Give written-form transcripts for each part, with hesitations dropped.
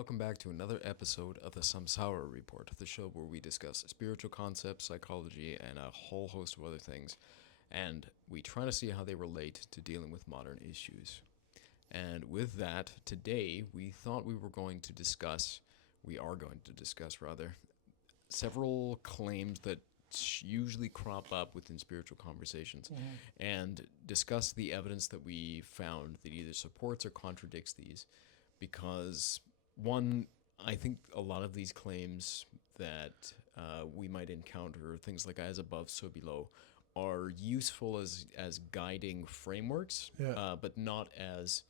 Welcome back to another episode of the Samsara Report, the show where we discuss spiritual concepts, psychology, and a whole host of other things. And we try to see how they relate to dealing with modern issues. And with that, today we thought we are going to discuss rather, several claims that usually crop up within spiritual conversations and discuss the evidence that we found that either supports or contradicts these. Because one, I think a lot of these claims that we might encounter, things like as above, so below, are useful as guiding frameworks, but not as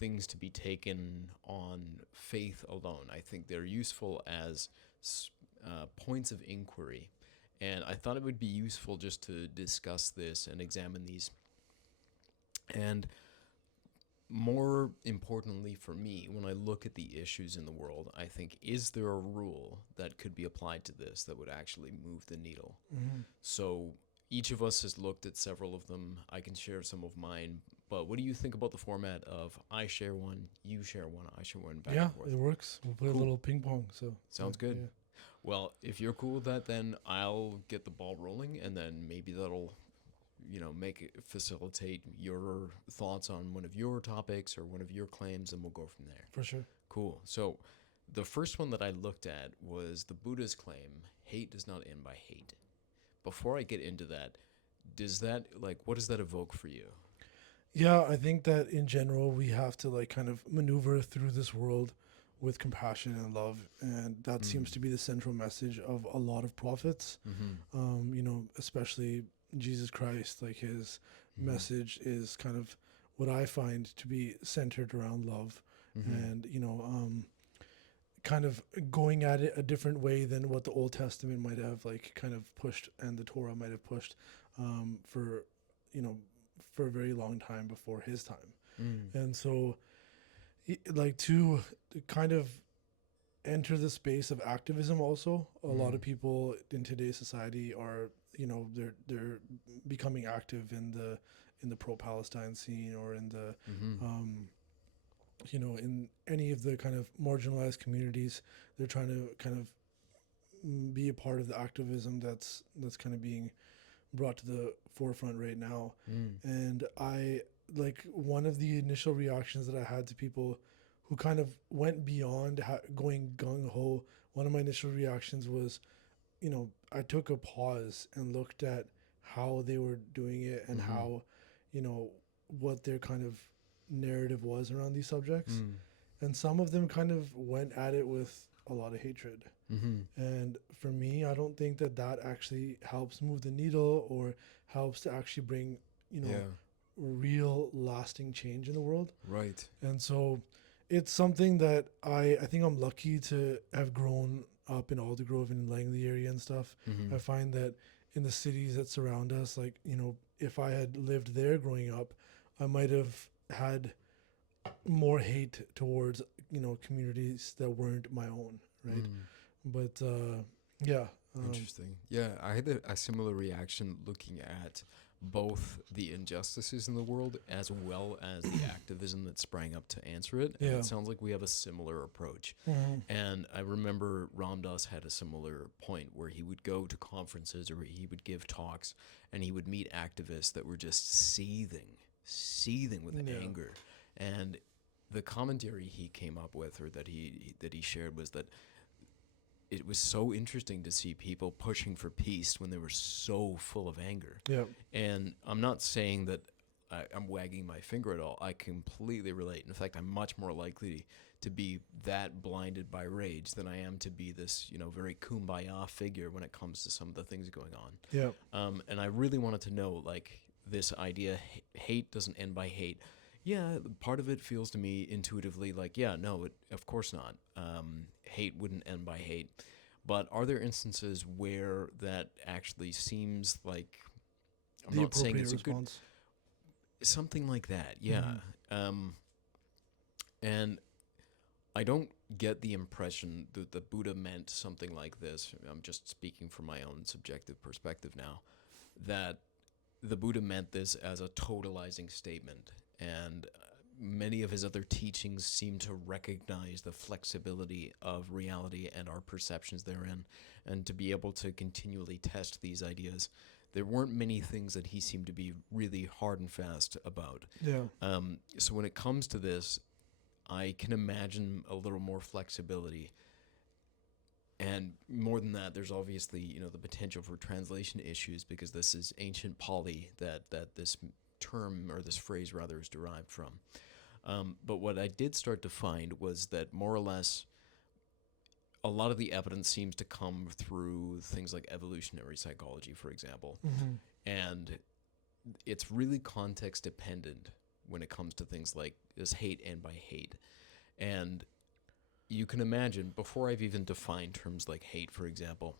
things to be taken on faith alone. I think they're useful as points of inquiry. And I thought it would be useful just to discuss this and examine these. And more importantly for me, when I look at the issues in the world, I think, is there a rule that could be applied to this that would actually move the needle? So each of us has looked at several of them. I can share some of mine, but what do you think about the format of I share one, you share one, I share one, back and forth? Yeah, it works. We'll play a little ping pong. So Sounds good. Yeah. Well, if you're cool with that, then I'll get the ball rolling, and then maybe that'll facilitate your thoughts on one of your topics or one of your claims, and we'll go from there. For sure. Cool. So the first one that I looked at was the Buddha's claim, hate does not end by hate. Before I get into that, what does that evoke for you? Yeah, I think that in general we have to kind of maneuver through this world with compassion and love, and that seems to be the central message of a lot of prophets. Especially Jesus Christ, like his message is kind of what I find to be centered around love, and kind of going at it a different way than what the Old Testament might have kind of pushed, and the Torah might have pushed for a very long time before his time. And so to kind of enter the space of activism also, a lot of people in today's society are they're becoming active in the pro-Palestine scene, or in the in any of the kind of marginalized communities. They're trying to kind of be a part of the activism that's kind of being brought to the forefront right now. And I one of the initial reactions that I had to people who kind of went beyond going gung-ho. One of my initial reactions was, I took a pause and looked at how they were doing it, and how, what their kind of narrative was around these subjects. And some of them kind of went at it with a lot of hatred. And for me, I don't think that actually helps move the needle, or helps to actually bring, real lasting change in the world. Right. And so it's something that I think I'm lucky to have grown up in Aldergrove and in Langley area and stuff. I find that in the cities that surround us, if I had lived there growing up, I might have had more hate towards, communities that weren't my own, right? But Interesting. Yeah, I had a similar reaction looking at both the injustices in the world as well as the activism that sprang up to answer it. And it sounds like we have a similar approach. And I remember Ram Dass had a similar point where he would go to conferences, or he would give talks, and he would meet activists that were just seething with anger. And the commentary he came up with, or that he shared, was that it was so interesting to see people pushing for peace when they were so full of anger. And I'm not saying that I'm wagging my finger at all. I completely relate. In fact, I'm much more likely to be that blinded by rage than I am to be this, very kumbaya figure when it comes to some of the things going on. And I really wanted to know, this idea, hate doesn't end by hate. Yeah, part of it feels to me intuitively of course not. Hate wouldn't end by hate. But are there instances where that actually seems like, I'm not saying it's response. Something like that, yeah. And I don't get the impression that the Buddha meant something like this. I'm just speaking from my own subjective perspective now, that the Buddha meant this as a totalizing statement. And many of his other teachings seem to recognize the flexibility of reality and our perceptions therein, and to be able to continually test these ideas. There weren't many things that he seemed to be really hard and fast about. Yeah. So when it comes to this, I can imagine a little more flexibility. And more than that, there's obviously, the potential for translation issues, because this is ancient Pali that this term, or this phrase rather, is derived from. But what I did start to find was that more or less a lot of the evidence seems to come through things like evolutionary psychology, for example. Mm-hmm. And it's really context dependent when it comes to things like this hate and by hate. And you can imagine, before I've even defined terms like hate, for example,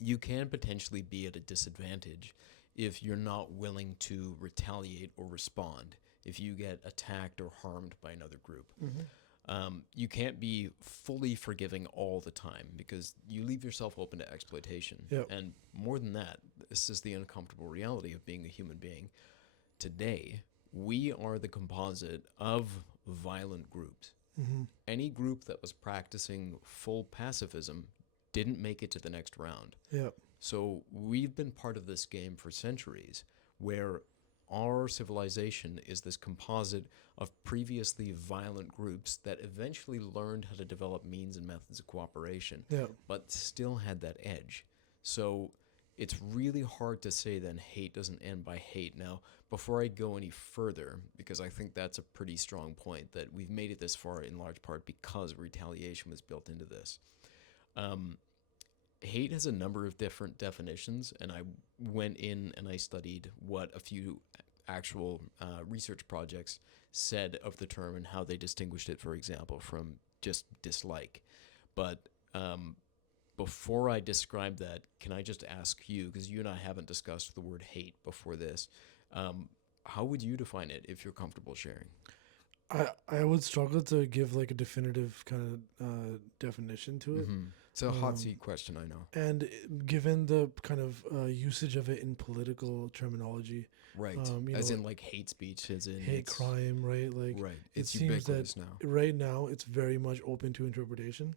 you can potentially be at a disadvantage if you're not willing to retaliate or respond if you get attacked or harmed by another group. Mm-hmm. You can't be fully forgiving all the time, because you leave yourself open to exploitation. Yep. And more than that, this is the uncomfortable reality of being a human being. Today, we are the composite of violent groups. Mm-hmm. Any group that was practicing full pacifism didn't make it to the next round. Yep. So we've been part of this game for centuries, where our civilization is this composite of previously violent groups that eventually learned how to develop means and methods of cooperation, Yep. but still had that edge. So it's really hard to say then hate doesn't end by hate. Now, before I go any further, because I think that's a pretty strong point, that we've made it this far in large part because retaliation was built into this. Hate has a number of different definitions, and I went in and I studied what a few actual research projects said of the term and how they distinguished it, for example, from just dislike. But before I describe that, can I just ask you, because you and I haven't discussed the word hate before this, how would you define it if you're comfortable sharing? I would struggle to give like a definitive kind of definition to it. Mm-hmm. It's a hot seat question, I know. And given the kind of usage of it in political terminology, Right. As in like hate speech, as in hate crime, right? Like, right. It It's seems ubiquitous that now. right now it's very much open to interpretation,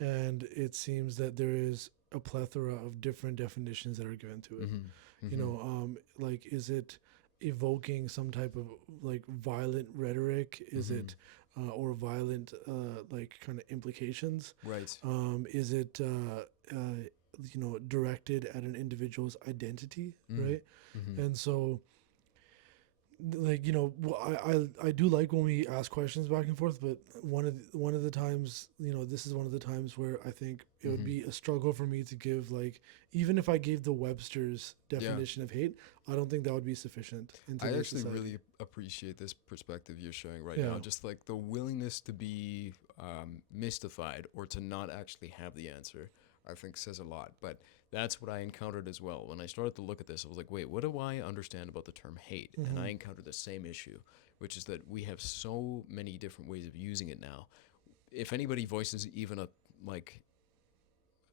and it seems that there is a plethora of different definitions that are given to it. Mm-hmm. You know, like, is it evoking some type of like violent rhetoric? Is it or violent like kind of implications? Right. Is it directed at an individual's identity, right? Mm-hmm. And so, like, I do like when we ask questions back and forth, but one of the times, this is one of the times where I think it would be a struggle for me to give, like, even if I gave the Webster's definition of hate, I don't think that would be sufficient. I actually really appreciate this perspective you're showing right now. Just like the willingness to be mystified or to not actually have the answer, I think says a lot. But that's what I encountered as well. When I started to look at this, I was like, wait, what do I understand about the term hate? And I encountered the same issue, which is that we have so many different ways of using it now. If anybody voices even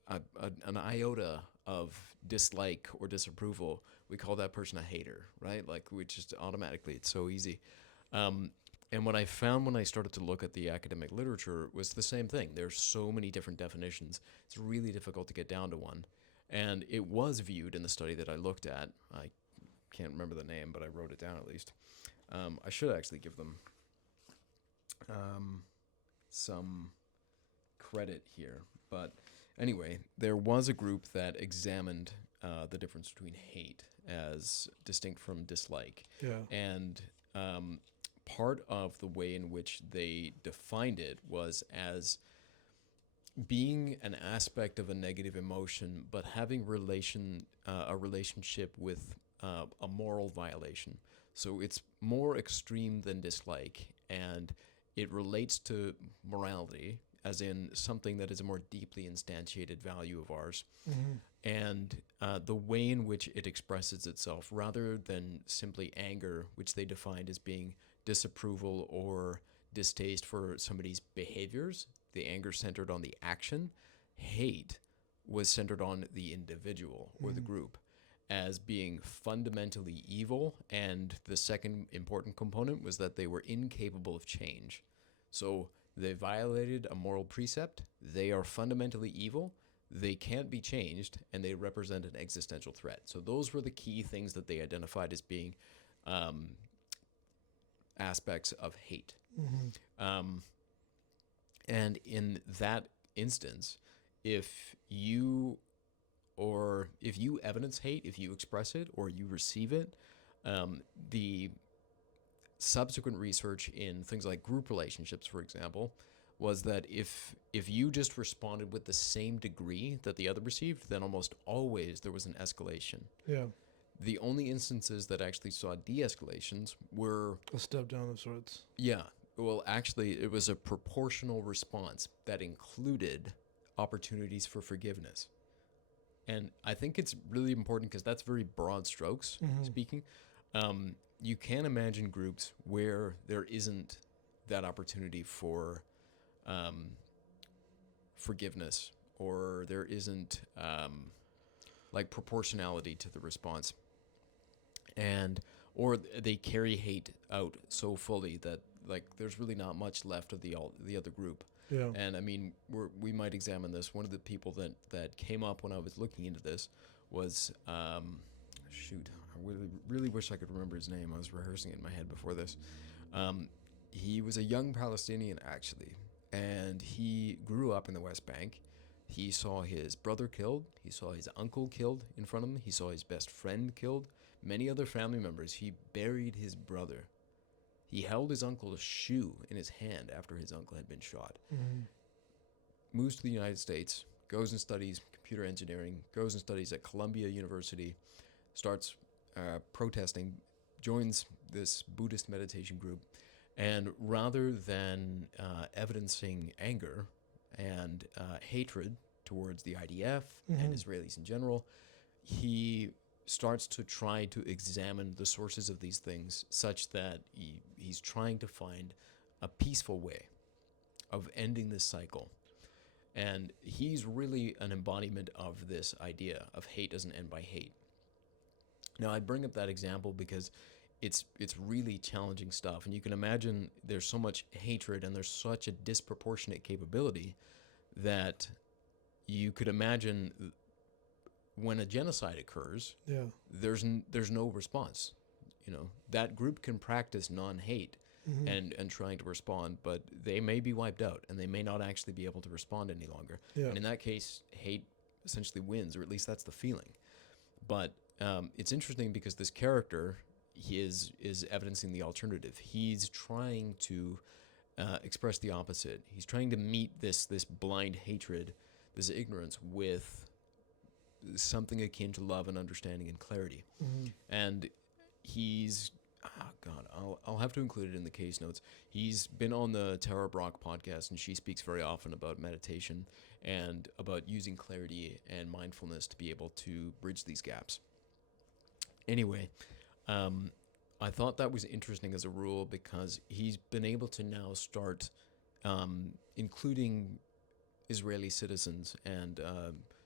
an iota of dislike or disapproval, we call that person a hater, right? Like, we just automatically, it's so easy. And what I found when I started to look at the academic literature was the same thing. There's so many different definitions. It's really difficult to get down to one. And it was viewed in the study that I looked at. I can't remember the name, but I wrote it down at least. I should actually give them some credit here. But anyway, there was a group that examined the difference between hate as distinct from dislike. Yeah. And part of the way in which they defined it was as being an aspect of a negative emotion, but having a relationship with a moral violation. So it's more extreme than dislike, and it relates to morality, as in something that is a more deeply instantiated value of ours. And the way in which it expresses itself, rather than simply anger, which they defined as being disapproval or distaste for somebody's behaviors, the anger centered on the action. Hate was centered on the individual or the group. as being fundamentally evil, and the second important component was that they were incapable of change. So they violated a moral precept, they are fundamentally evil, they can't be changed, and they represent an existential threat. So those were the key things that they identified as being aspects of hate. And in that instance, if you evidence hate, if you express it or you receive it, the subsequent research in things like group relationships, for example, was that if you just responded with the same degree that the other received, then almost always there was an escalation. Yeah. The only instances that actually saw de-escalations were A step down of sorts. Yeah. Well, actually, it was a proportional response that included opportunities for forgiveness. And I think it's really important because that's very broad strokes speaking. You can imagine groups where there isn't that opportunity for forgiveness, or there isn't like proportionality to the response, or they carry hate out so fully that like there's really not much left of the other group. Yeah. And I mean, we might examine this. One of the people that came up when I was looking into this was, shoot, I really wish I could remember his name. I was rehearsing it in my head before this. He was a young Palestinian, actually, and he grew up in the West Bank. He saw his brother killed. He saw his uncle killed in front of him. He saw his best friend killed. Many other family members. He buried his brother. He held his uncle's shoe in his hand after his uncle had been shot. Moves to the United States, goes and studies computer engineering, goes and studies at Columbia University, starts protesting, joins this Buddhist meditation group, and rather than evidencing anger and hatred towards the IDF and Israelis in general, he starts to try to examine the sources of these things such that he's trying to find a peaceful way of ending this cycle. And he's really an embodiment of this idea of hate doesn't end by hate. Now, I bring up that example because it's really challenging stuff. And you can imagine there's so much hatred and there's such a disproportionate capability that you could imagine when a genocide occurs, there's no response. You know, that group can practice non-hate and trying to respond, but they may be wiped out and they may not actually be able to respond any longer. And in that case, hate essentially wins, or at least that's the feeling. But it's interesting because this character is evidencing the alternative. He's trying to express the opposite. He's trying to meet this blind hatred, this ignorance, with something akin to love and understanding and clarity. And he's, I'll have to include it in the case notes. He's been on the Tara Brock podcast, and she speaks very often about meditation and about using clarity and mindfulness to be able to bridge these gaps. Anyway, I thought that was interesting as a rule because he's been able to now start including Israeli citizens and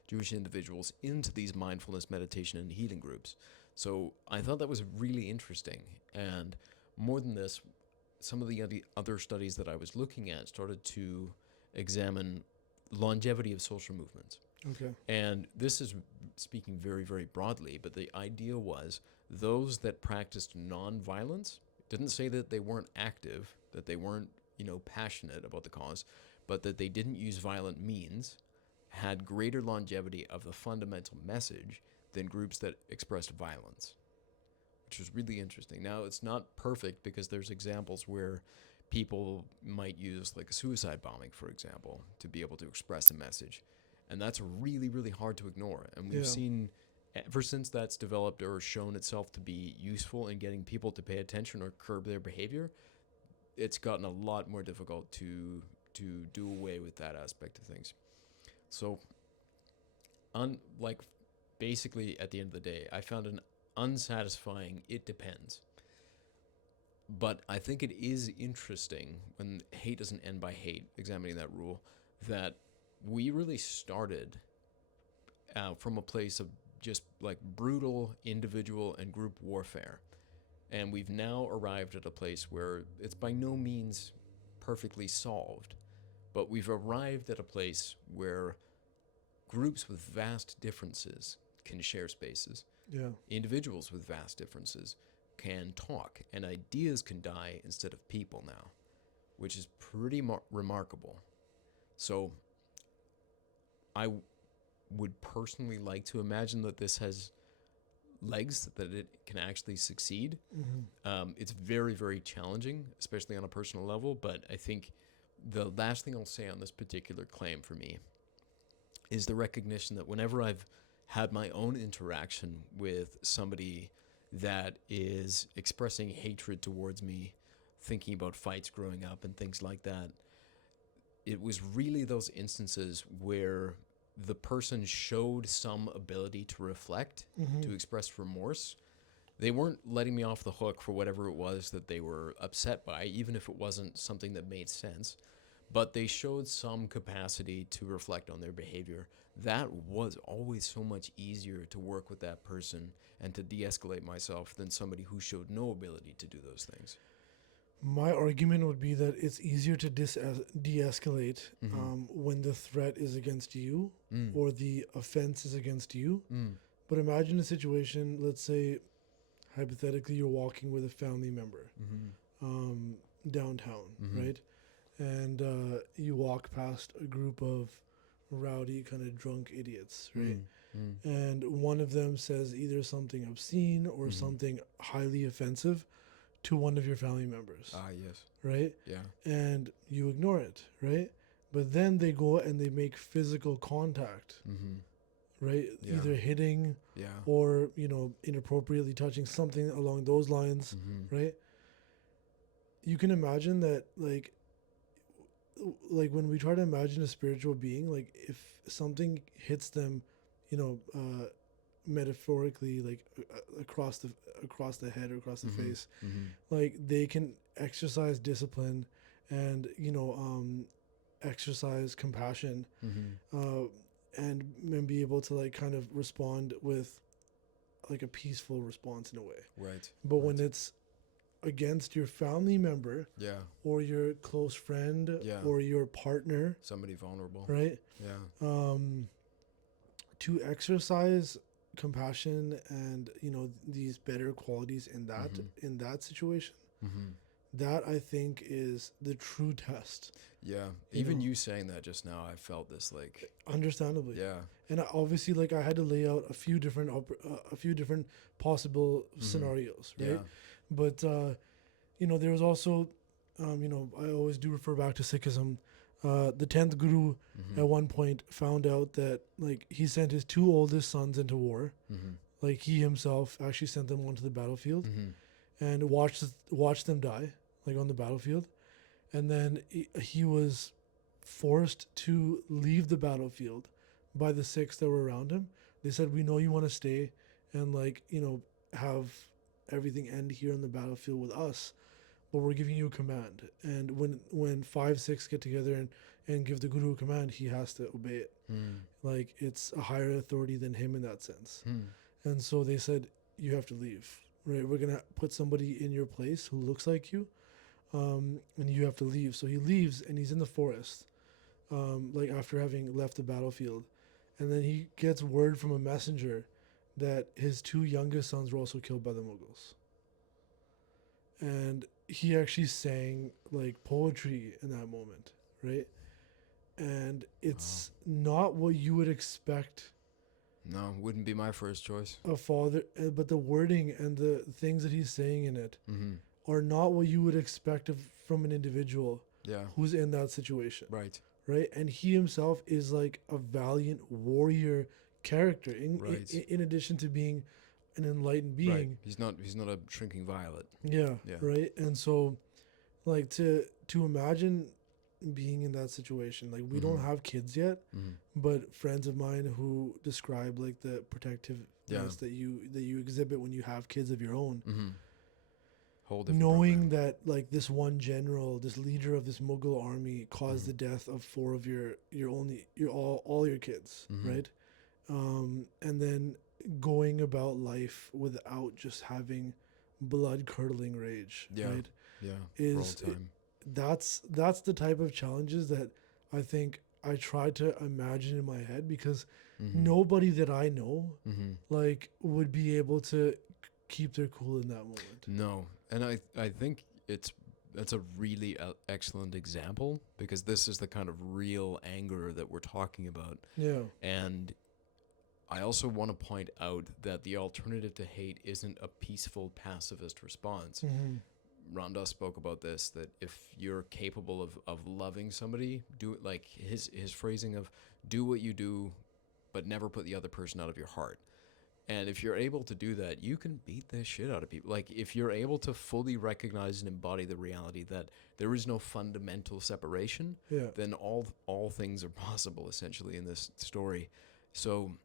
Jewish individuals into these mindfulness, meditation, and healing groups. So I thought that was really interesting. And more than this, some of the other studies that I was looking at started to examine longevity of social movements. Okay. And this is speaking very, very broadly, but the idea was those that practiced nonviolence, didn't say that they weren't active, that they weren't, passionate about the cause, but that they didn't use violent means, had greater longevity of the fundamental message than groups that expressed violence, which was really interesting. Now, it's not perfect because there's examples where people might use like a suicide bombing, for example, to be able to express a message. And that's really, really hard to ignore. And we've seen, ever since that's developed or shown itself to be useful in getting people to pay attention or curb their behavior, it's gotten a lot more difficult to do away with that aspect of things. So, basically, at the end of the day, I found an unsatisfying "it depends." But I think it is interesting when hate doesn't end by hate, examining that rule, that we really started from a place of just like brutal individual and group warfare. And we've now arrived at a place where it's by no means perfectly solved, but we've arrived at a place where groups with vast differences can share spaces. Yeah. Individuals with vast differences can talk, and ideas can die instead of people now, which is pretty remarkable. So I would personally like to imagine that this has legs, that it can actually succeed. It's very, very challenging, especially on a personal level, but I think the last thing I'll say on this particular claim for me is the recognition that whenever I've had my own interaction with somebody that is expressing hatred towards me, thinking about fights growing up and things like that, it was really those instances where the person showed some ability to reflect, to express remorse. They weren't letting me off the hook for whatever it was that they were upset by, even if it wasn't something that made sense. But they showed some capacity to reflect on their behavior. That was always so much easier to work with that person and to de-escalate myself than somebody who showed no ability to do those things. My argument would be that it's easier to de-escalate when the threat is against you or the offense is against you. But imagine a situation, let's say, hypothetically, you're walking with a family member downtown, right? And you walk past a group of rowdy, kind of drunk idiots, right? And one of them says either something obscene or something highly offensive to one of your family members. Ah, yes. Right? Yeah. And you ignore it, right? But then they go and they make physical contact, right? Yeah. Either hitting Yeah. or, inappropriately touching, something along those lines, right? You can imagine that, like when we try to imagine a spiritual being, like if something hits them, metaphorically, like across the head or across the face, like they can exercise discipline and exercise compassion, and be able to like kind of respond with like a peaceful response in a way. Right. But when it's against your family member, or your close friend, or your partner, somebody vulnerable, right? Yeah. To exercise compassion and these better qualities in that situation, that I think is the true test. Yeah. Even you saying that just now, I felt this, like, understandably. Yeah. And obviously, like, I had to lay out a few different possible scenarios, right? Yeah. But there was also I always do refer back to Sikhism. The 10th Guru at one point found out that, like, he sent his two oldest sons into war. Like, he himself actually sent them onto the battlefield and watched them die, like, on the battlefield. And then he was forced to leave the battlefield by the Sikhs that were around him. They said, "We know you want to stay and, like, have everything end here on the battlefield with us, but we're giving you a command." And when 5 Sikhs get together and give the Guru a command, he has to obey it. Like, it's a higher authority than him in that sense. And so they said, "You have to leave, right? We're going to put somebody in your place who looks like you, and you have to leave." So he leaves and he's in the forest, like, after having left the battlefield. And then he gets word from a messenger that his two youngest sons were also killed by the Mughals. And he actually sang, like, poetry in that moment, right? And it's not what you would expect. No, wouldn't be my first choice. A father, but the wording and the things that he's saying in it are not what you would expect from an individual who's in that situation. Right. Right? And he himself is, like, a valiant warrior character in addition to being an enlightened being. Right. He's not a shrinking violet. Yeah. Right. And so, like, to imagine being in that situation, like, we don't have kids yet, but friends of mine who describe, like, the protectiveness that you exhibit when you have kids of your own. Whole different knowing that, like, this one general, this leader of this Mughal army caused the death of 4 of all your kids, right? And then going about life without just having blood curdling rage, Yeah. right? Yeah. Is For all time. that's the type of challenges that I think I try to imagine in my head, because Mm-hmm. nobody that I know Mm-hmm. like would be able to keep their cool in that moment. No, and I think that's a really excellent example, because this is the kind of real anger that we're talking about. Yeah. And I also want to point out that the alternative to hate isn't a peaceful pacifist response. Mm-hmm. Ramdas spoke about this, that if you're capable of loving somebody, do it, like his phrasing of do what you do, but never put the other person out of your heart. And if you're able to do that, you can beat the shit out of people. Like, if you're able to fully recognize and embody the reality that there is no fundamental separation, Yeah. then all things are possible, essentially, in this story. So,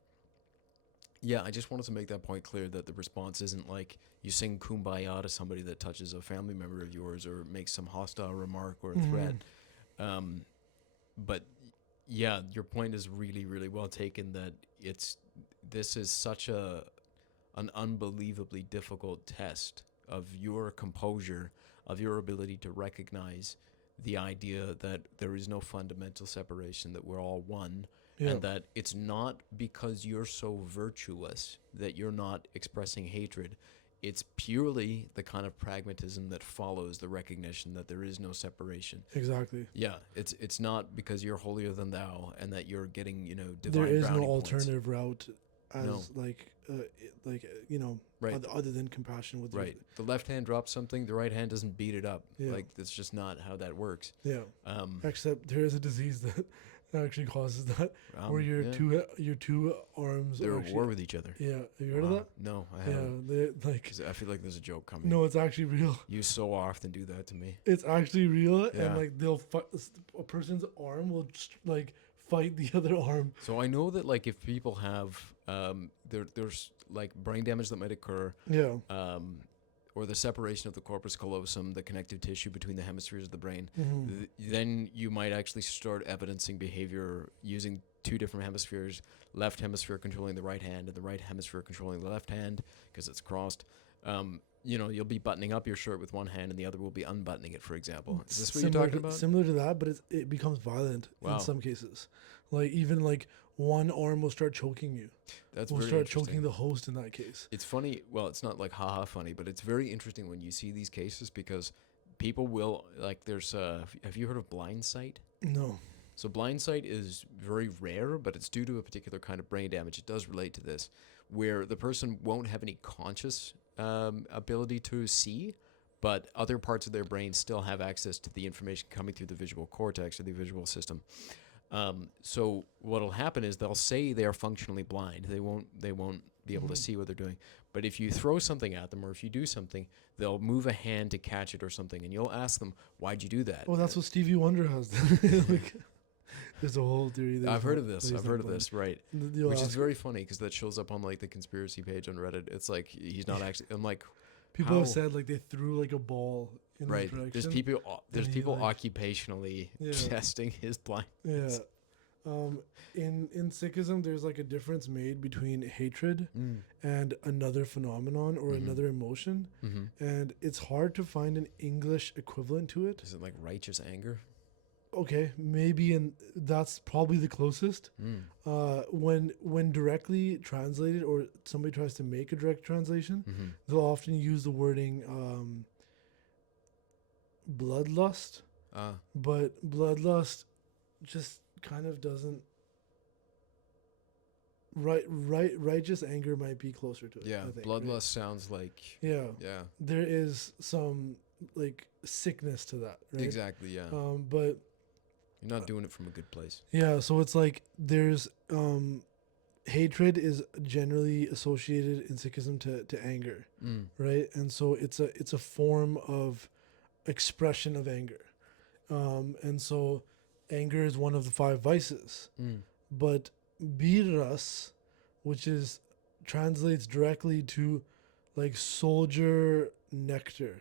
yeah, I just wanted to make that point clear, that the response isn't like you sing Kumbaya to somebody that touches a family member of yours or makes some hostile remark or a threat. Um, but yeah, your point is really, really well taken, that this is such an unbelievably difficult test of your composure, of your ability to recognize the idea that there is no fundamental separation, that we're all one, Yeah. and that it's not because you're so virtuous that you're not expressing hatred. It's purely the kind of pragmatism that follows the recognition that there is no separation. Exactly. Yeah, it's not because you're holier than thou and that you're getting, divine There is no brownie points. alternative route as No. Right. other than compassion with Right. The left hand drops something, the right hand doesn't beat it up. Yeah. Like, that's just not how that works. Yeah. Except there is a disease that actually causes that, where your two arms they're are at actually, war with each other. Yeah. Have you heard of that? No, I Yeah. haven't. They like. 'Cause I feel like there's a joke coming. No, it's actually real. You so often do that to me. It's actually real, Yeah. and like they'll fight. A person's arm will like fight the other arm. So I know that, like, if people have there's like brain damage that might occur, Yeah. or the separation of the corpus callosum, the connective tissue between the hemispheres of the brain, Mm-hmm. then you might actually start evidencing behavior using two different hemispheres, left hemisphere controlling the right hand and the right hemisphere controlling the left hand, because it's crossed. You'll be buttoning up your shirt with one hand and the other will be unbuttoning it, for example. Is this what you're talking about? Similar to that, but it becomes violent in some cases. Like, even like one arm will start choking you. That's will very start interesting. choking the host in that case. It's funny. Well, it's not like haha funny, but it's very interesting when you see these cases, because people will, like, there's have you heard of blind sight? No. So blind sight is very rare, but it's due to a particular kind of brain damage. It does relate to this, where the person won't have any conscious ability to see, but other parts of their brain still have access to the information coming through the visual cortex or the visual system. So what'll happen is they'll say they're functionally blind. They won't be able to see what they're doing. But if you throw something at them, or if you do something, they'll move a hand to catch it or something, and you'll ask them, "Why'd you do that?" Oh, that's what Stevie Wonder has done. Like, there's a whole theory. I've heard of this, right? Which is ask- very funny, because that shows up on, like, the conspiracy page on Reddit. It's like he's not actually. I'm like, People how? have said like they threw like a ball in Right. that direction. There's and he, people like- occupationally Yeah. testing his blind. Yeah. In Sikhism, there's like a difference made between hatred and another phenomenon or another emotion, and it's hard to find an English equivalent to it. Is it like righteous anger? Okay, maybe, and that's probably the closest. When directly translated, or somebody tries to make a direct translation, they'll often use the wording bloodlust, but bloodlust just kind of doesn't. Righteous anger might be closer to it. Yeah, I think, bloodlust right? sounds like. Yeah, Yeah. there is some like sickness to that, right? Exactly. Yeah. But You're not doing it from a good place. yeah, so it's like there's hatred is generally associated in Sikhism to anger, right? And so it's a form of expression of anger, and so anger is one of the 5 vices. But biras, which is translates directly to like soldier nectar,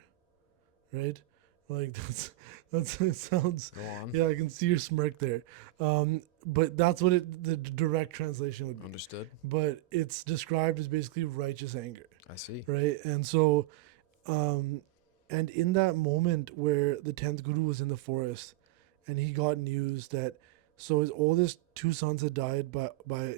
right? Like that's it sounds. Go on. Yeah, I can see your smirk there. But that's what the direct translation would be. Understood. But it's described as basically righteous anger, I see. right? And so, um, and in that moment where the 10th Guru was in the forest, and he got news that so his oldest two sons had died by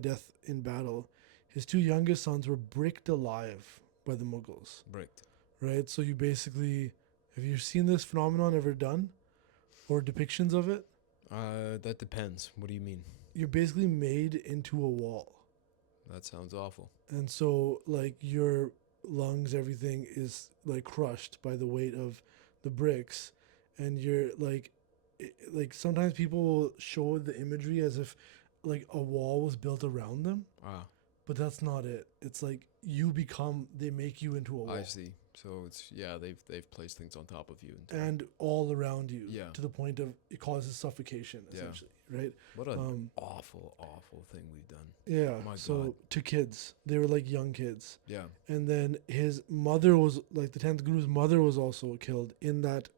death in battle. His two youngest sons were bricked alive by the Mughals, Bricked. right? So you basically, have you seen this phenomenon ever done or depictions of it? That depends. What do you mean? You're basically made into a wall. That sounds awful. And so like your lungs, everything is like crushed by the weight of the bricks, and you're like sometimes people will show the imagery as if like a wall was built around them, Ah, but that's not it. It's like they make you into a wall. I see. So it's they've placed things on top of you And all around you, Yeah. to the point of it causes suffocation, Yeah. essentially, right? What an Um, awful thing we've done. Yeah. Oh my So God. to kids, they were like young kids, Yeah. and then his mother was like the 10th Guru's mother was also killed in that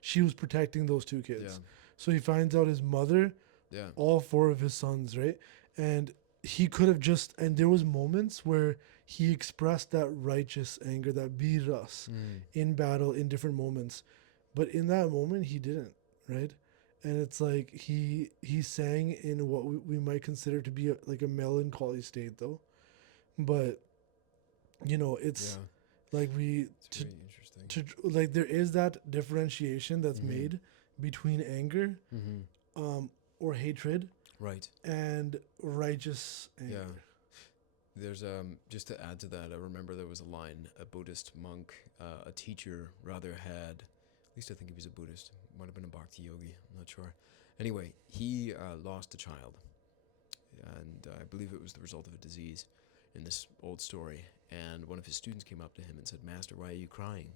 she was protecting those two kids. Yeah. So he finds out his mother, Yeah. all four of his sons, right? And he could have and there was moments where he expressed that righteous anger, that biras, Mm. in battle in different moments, but in that moment he didn't, right? And it's like he sang in what we might consider to be like a melancholy state, though. But it's Yeah. like It's very interesting. like there is that differentiation that's Mhm. made between anger, Mm-hmm. or hatred, Right. and righteous anger. Yeah. There's just to add to that, I remember there was a line a Buddhist monk, a teacher rather had, at least I think he was a Buddhist, might have been a Bhakti yogi, I'm not sure. Anyway, he lost a child, and I believe it was the result of a disease in this old story. And one of his students came up to him and said, "Master, why are you crying?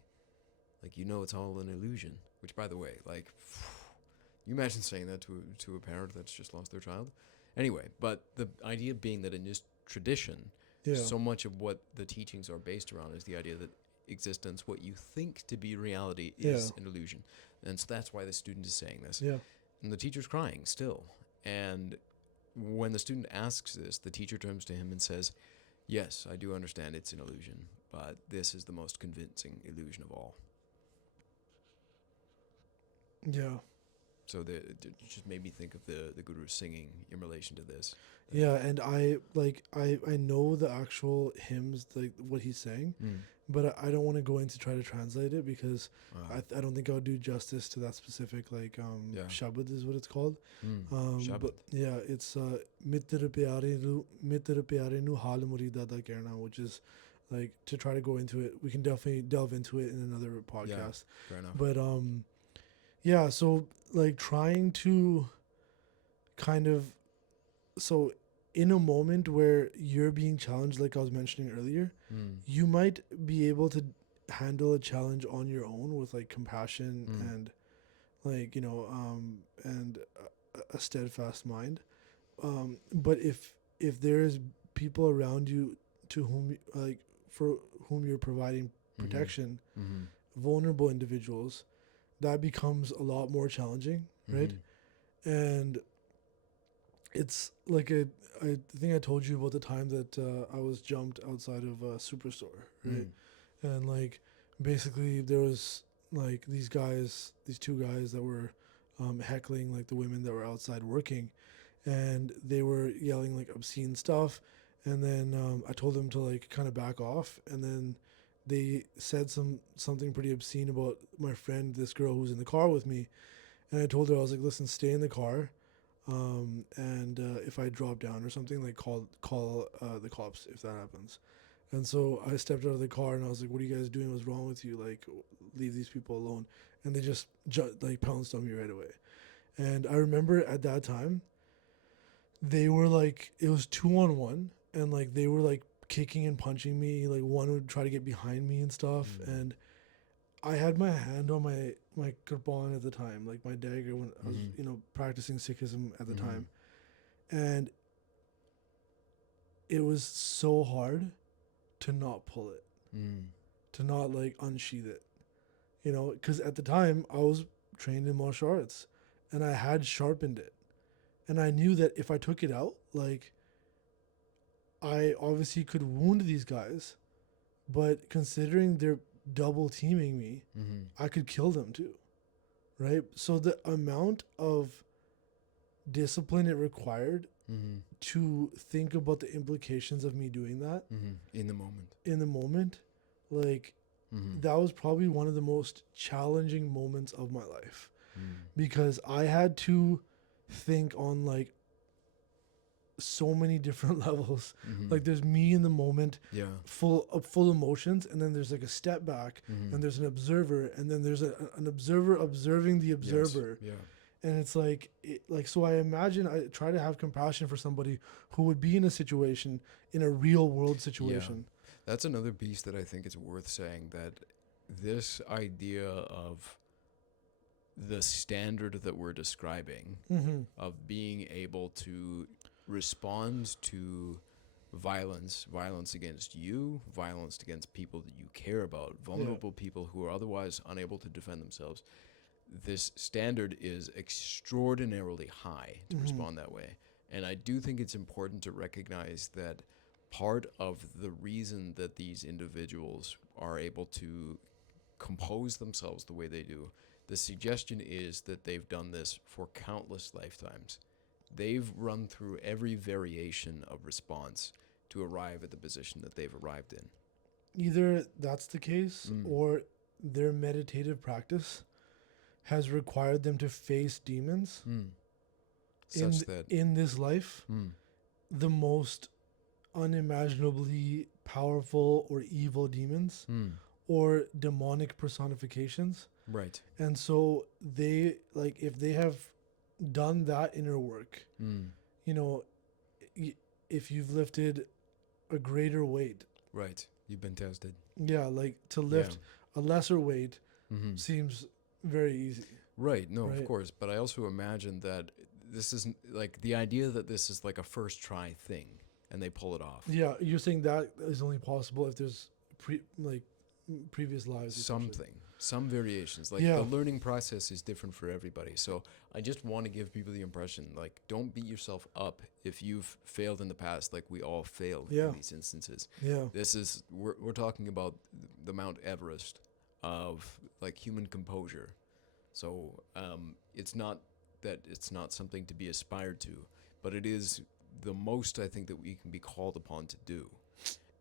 Like, it's all an illusion." Which, by the way, like, you imagine saying that to a parent that's just lost their child? Anyway, but the idea being that in this tradition, Yeah. so much of what the teachings are based around is the idea that existence, what you think to be reality, is an illusion. And so that's why the student is saying this. Yeah. And the teacher's crying still. And when the student asks this, the teacher turns to him and says, "Yes, I do understand it's an illusion, but this is the most convincing illusion of all." Yeah. So it just made me think of the Guru singing in relation to this. Yeah, and I know the actual hymns, like what he's saying, but I don't want to go in to try to translate it because I don't think I would do justice to that specific shabad is what it's called. Shabad. But yeah, it's Mitre pyare nu hal murida da kehna, which is like to try to go into it. We can definitely delve into it in another podcast. Fair enough. But yeah, so like trying to kind of so in a moment where you're being challenged, like I was mentioning earlier, you might be able to handle a challenge on your own with like compassion and like and a steadfast mind. But if there's people around you to whom for whom you're providing protection, vulnerable individuals, that becomes a lot more challenging, right? And it's like I think I told you about the time that I was jumped outside of a superstore, right? And like basically there was like these two guys that were heckling like the women that were outside working, and they were yelling like obscene stuff, and then I told them to like kind of back off, and then they said something pretty obscene about my friend, this girl who was in the car with me, and I told her, I was like, listen, stay in the car, and if I drop down or something, like call the cops if that happens. And so I stepped out of the car and I was like, what are you guys doing? What's wrong with you? Like, leave these people alone. And they just like pounced on me right away. And I remember at that time, they were like, it was 2-on-1, and like they were like kicking and punching me. Like one would try to get behind me and stuff. And I had my hand on my kirpan at the time, like my dagger, when I was practicing Sikhism at the time, and it was so hard to not pull it, to not like unsheath it, you know, because at the time I was trained in martial arts and I had sharpened it. And I knew that if I took it out, like, I obviously could wound these guys, but considering they're double teaming me, Mm-hmm. I could kill them too, right? So the amount of discipline it required Mm-hmm. to think about the implications of me doing that Mm-hmm. In the moment. in the moment, like, Mm-hmm. that was probably one of the most challenging moments of my life Mm. because I had to think on like so many different levels. Mm-hmm. Like there's me in the moment, Yeah. full emotions, and then there's like a step back, Mm-hmm. and there's an observer, and then there's an observer observing the observer. Yes. And it's like so I imagine I try to have compassion for somebody who would be in a situation, in a real world Yeah. situation. That's another piece that I think is worth saying, that this idea of the standard that we're describing Mm-hmm. of being able to respond to violence against you, violence against people that you care about, vulnerable people who are otherwise unable to defend themselves. This standard is extraordinarily high to Mm-hmm. respond that way. And I do think it's important to recognize that part of the reason that these individuals are able to compose themselves the way they do, the suggestion is that they've done this for countless lifetimes. They've run through every variation of response to arrive at the position that they've arrived in. Either that's the case, Mm. or their meditative practice has required them to face demons Mm. in Such that. in this life, Mm. the most unimaginably powerful or evil demons Mm. or demonic personifications. Right. And so they, like, if they have done that inner work, Mm. you know, if you've lifted a greater weight, Right. You've been tested. yeah, like to lift a lesser weight Mm-hmm. seems very easy. Right. No, of Right. course. But I also imagine that this isn't like the idea that this is like a first try thing and they pull it off. Yeah, you're saying that is only possible if there's previous lives. Something, some variations. Like Yeah. the learning process is different for everybody. So I just want to give people the impression, like, don't beat yourself up if you've failed in the past. Like we all fail in these instances. Yeah. This is we're talking about the Mount Everest of like human composure. So it's not that it's not something to be aspired to, but it is the most I think that we can be called upon to do.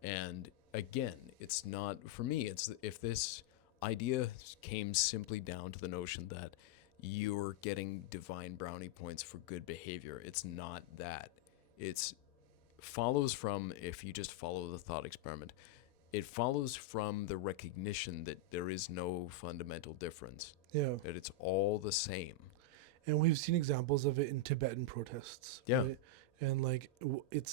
And again, it's not for me. It's if this idea came simply down to the notion that you're getting divine brownie points for good behavior. It's not that. It's follows from, if you just follow the thought experiment, it follows from the recognition that there is no fundamental difference. Yeah. That it's all the same. And we've seen examples of it in Tibetan protests. Yeah. Right? And like it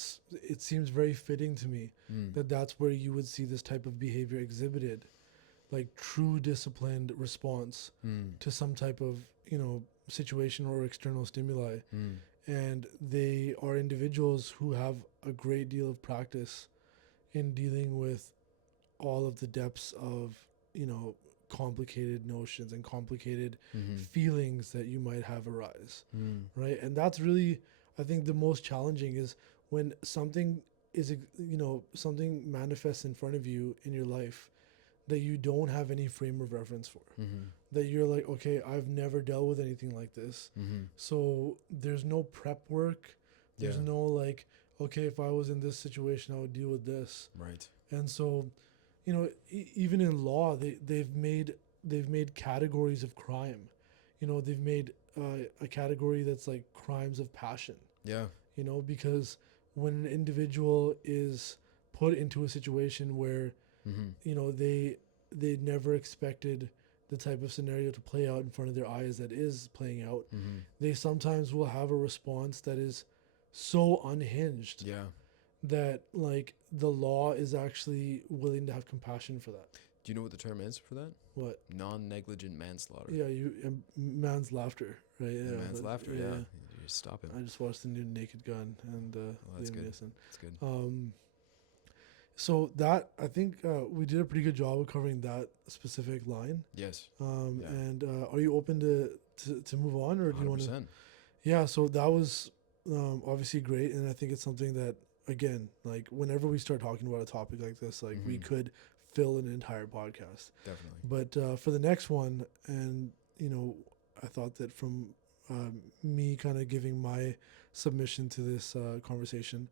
seems very fitting to me that that's where you would see this type of behavior exhibited, like true disciplined response to some type of, you know, situation or external stimuli. And they are individuals who have a great deal of practice in dealing with all of the depths of, you know, complicated notions and complicated feelings that you might have arise. Right. And that's really, I think, the most challenging is when something is, you know, something manifests in front of you in your life that you don't have any frame of reference for. That you're like, okay, I've never dealt with anything like this. So there's no prep work. There's no like, okay, if I was in this situation, I would deal with this. Right. And so, you know, even in law, they've made categories of crime. You know, they've made a category that's like crimes of passion. Yeah. You know, because when an individual is put into a situation where, you know, they never expected the type of scenario to play out in front of their eyes that is playing out, they sometimes will have a response that is so unhinged. Yeah. That like the law is actually willing to have compassion for that. Do you know what the term is for that? What? Non-negligent manslaughter. Yeah, man's laughter, right? Yeah, Man's laughter. Yeah. You just stop him. I just watched the new Naked Gun and that's Liam good. Neeson. That's good. So that I think we did a pretty good job of covering that specific line. Yes. Yeah. And are you open to move on, or do you want to? 100%. Yeah. So that was obviously great, and I think it's something that again, like whenever we start talking about a topic like this, like we could fill an entire podcast. Definitely. But for the next one, and I thought that from me kind of giving my submission to this conversation.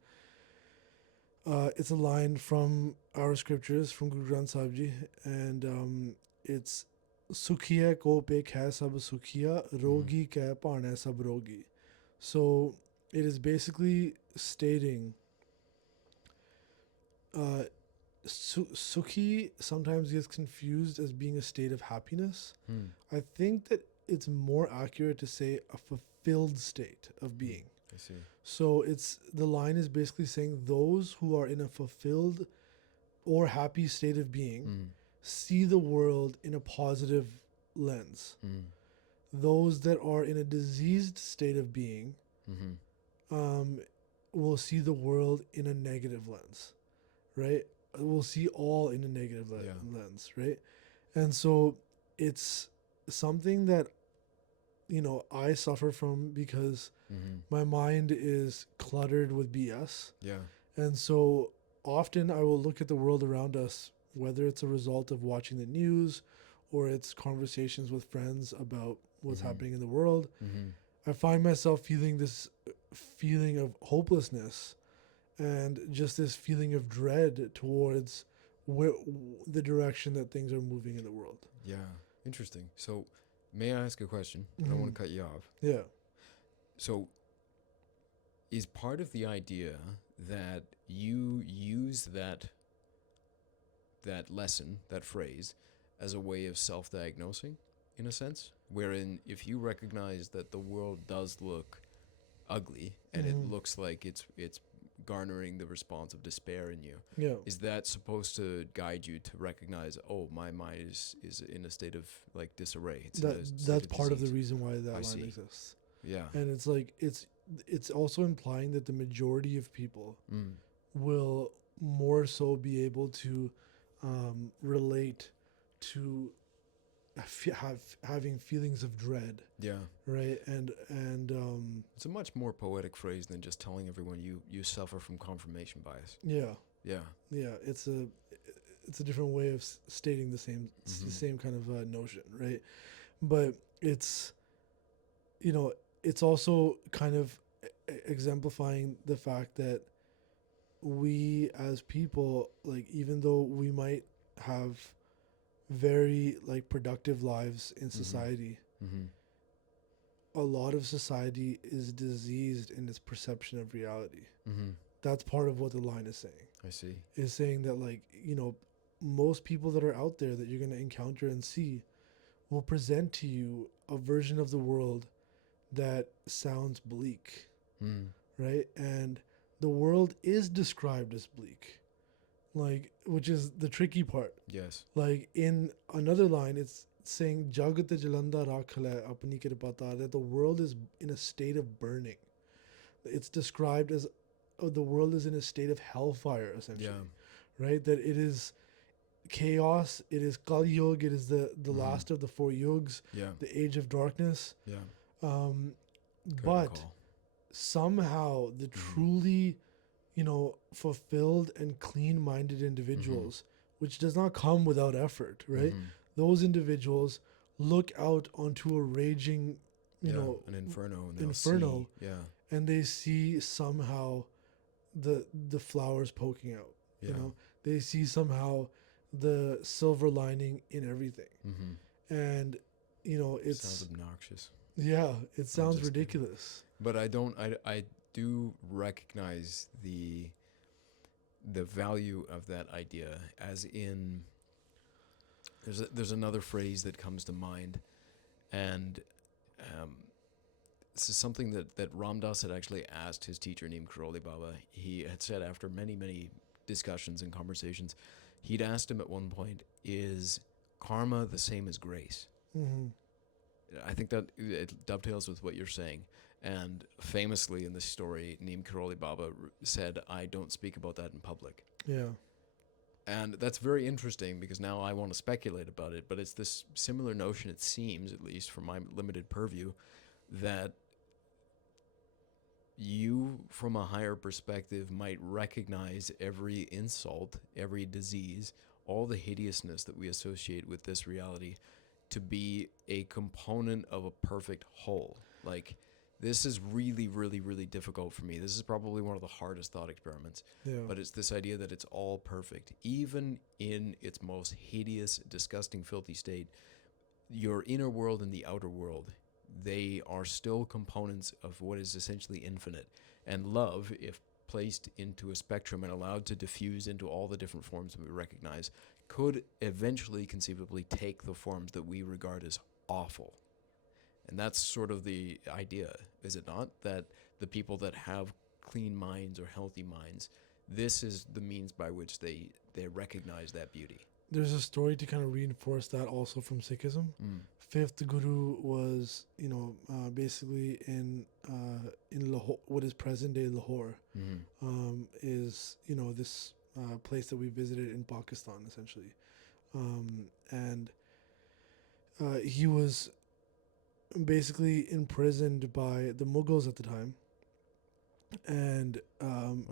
It's a line from our scriptures from Guru Granth Sahib Ji, and it's Sukhiya ko pe khai sab sukhiya, rogi keh paane sab rogi. So it is basically stating Sukhi sometimes gets confused as being a state of happiness. I think that it's more accurate to say a fulfilled state of being. I see. So it's the line is basically saying those who are in a fulfilled or happy state of being see the world in a positive lens. Those that are in a diseased state of being will see the world in a negative lens, right? We'll see all in a negative lens, right? And so it's something that I suffer from because my mind is cluttered with BS. Yeah. And so often I will look at the world around us, whether it's a result of watching the news or it's conversations with friends about what's happening in the world. I find myself feeling this feeling of hopelessness and just this feeling of dread towards the direction that things are moving in the world. Yeah. Interesting. So may I ask a question? I don't want to cut you off. Yeah. So is part of the idea that you use that lesson, that phrase, as a way of self-diagnosing, in a sense? Wherein if you recognize that the world does look ugly and it looks like it's garnering the response of despair in you, is that supposed to guide you to recognize, oh, my mind is in a state of like disarray? That's part of the reason why that line exists. Yeah. And it's like it's also implying that the majority of people will more so be able to relate to having feelings of dread. Yeah. Right. And it's a much more poetic phrase than just telling everyone you suffer from confirmation bias. Yeah. Yeah. Yeah. It's a different way of stating the same kind of notion, right? But it's it's also kind of exemplifying the fact that we as people, like, even though we might have very like productive lives in society, a lot of society is diseased in its perception of reality. That's part of what the line is saying. I see. Is saying that, like, most people that are out there that you're going to encounter and see will present to you a version of the world that sounds bleak, right? And the world is described as bleak, like, which is the tricky part. Yes. Like in another line, it's saying Jagat Jalanda Rakhale Apni Kirpata, that the world is in a state of burning. It's described as the world is in a state of hellfire, essentially. Yeah. Right? That it is chaos, it is Kal Yuga, it is the last of the 4 yugs, the age of darkness. Yeah. But somehow the truly, fulfilled and clean-minded individuals, which does not come without effort, right? Those individuals look out onto a raging, an inferno. And they see somehow the flowers poking out. They see somehow the silver lining in everything. And it sounds obnoxious. Yeah, it sounds ridiculous. But I do recognize the value of that idea, as in there's another phrase that comes to mind, and this is something that Ram Dass had actually asked his teacher Neem Karoli Baba. He had said, after many discussions and conversations, he'd asked him at one point, is karma the same as grace? I think that it dovetails with what you're saying. And famously in this story, Neem Karoli Baba said, I don't speak about that in public. Yeah. And that's very interesting because now I want to speculate about it, but it's this similar notion, it seems, at least from my limited purview, that you, from a higher perspective, might recognize every insult, every disease, all the hideousness that we associate with this reality to be a component of a perfect whole. Like, this is really, really, really difficult for me. This is probably one of the hardest thought experiments. Yeah. But it's this idea that it's all perfect. Even in its most hideous, disgusting, filthy state, your inner world and the outer world, they are still components of what is essentially infinite. And love, if placed into a spectrum and allowed to diffuse into all the different forms that we recognize, could eventually conceivably take the forms that we regard as awful. And that's sort of the idea, is it not? That the people that have clean minds or healthy minds, this is the means by which they recognize that beauty. There's a story to kind of reinforce that also from Sikhism. Fifth Guru was, basically in Lahore, what is present day Lahore, is this place that we visited in Pakistan essentially, and he was basically imprisoned by the Mughals at the time, and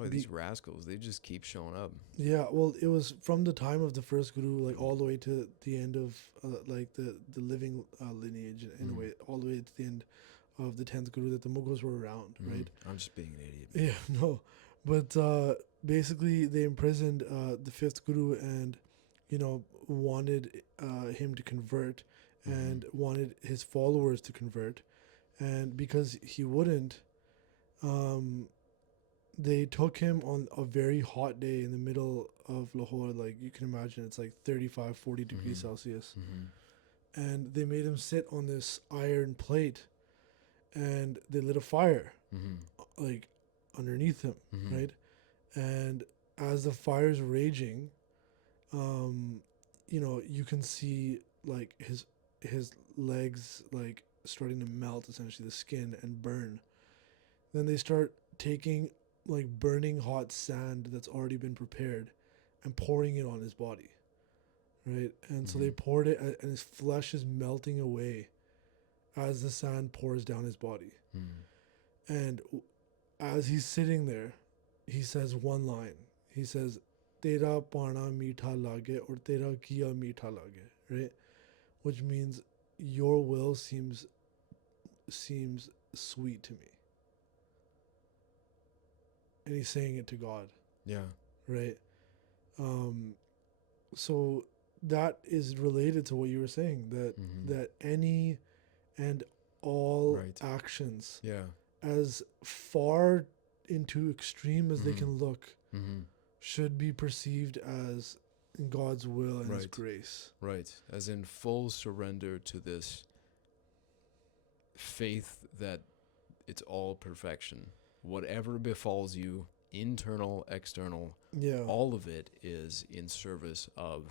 These rascals, they just keep showing up. yeah, well, it was from the time of the first guru, like all the way to the end of like the living lineage in a way, all the way to the end of the 10th guru, that the Mughals were around, right? I'm just being an idiot. Yeah, no, but basically they imprisoned the fifth guru and wanted him to convert and wanted his followers to convert, and because he wouldn't, they took him on a very hot day in the middle of Lahore. Like, you can imagine, it's like 35, 40 degrees Celsius. And they made him sit on this iron plate and they lit a fire, like, underneath him, right? And as the fire's raging, you can see, like, his legs, like, starting to melt, essentially, the skin, and burn. Then they start taking, like, burning hot sand that's already been prepared and pouring it on his body, right? And so they poured it, and his flesh is melting away as the sand pours down his body. And as he's sitting there, he says one line. He says, "Tera pana meetha lage or tera kiya meetha lage," right? Which means your will seems sweet to me. And he's saying it to God. Yeah. Right. So that is related to what you were saying, that any and all actions, as far into extreme as they can look, should be perceived as God's will and His grace. Right. As in full surrender to this faith that it's all perfection. Whatever befalls you, internal, external, all of it is in service of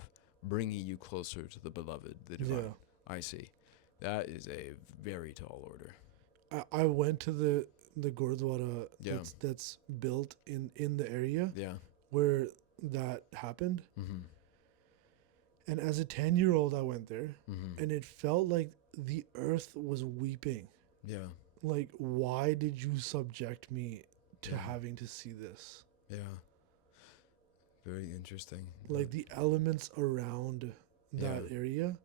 bringing you closer to the beloved, the divine. I see. That is a very tall order. I went to the Gurdwara that's built in the area where that happened. And as a 10-year-old, I went there, and it felt like the earth was weeping. Yeah. Like, why did you subject me to having to see this? Yeah. Very interesting. Like, the elements around that area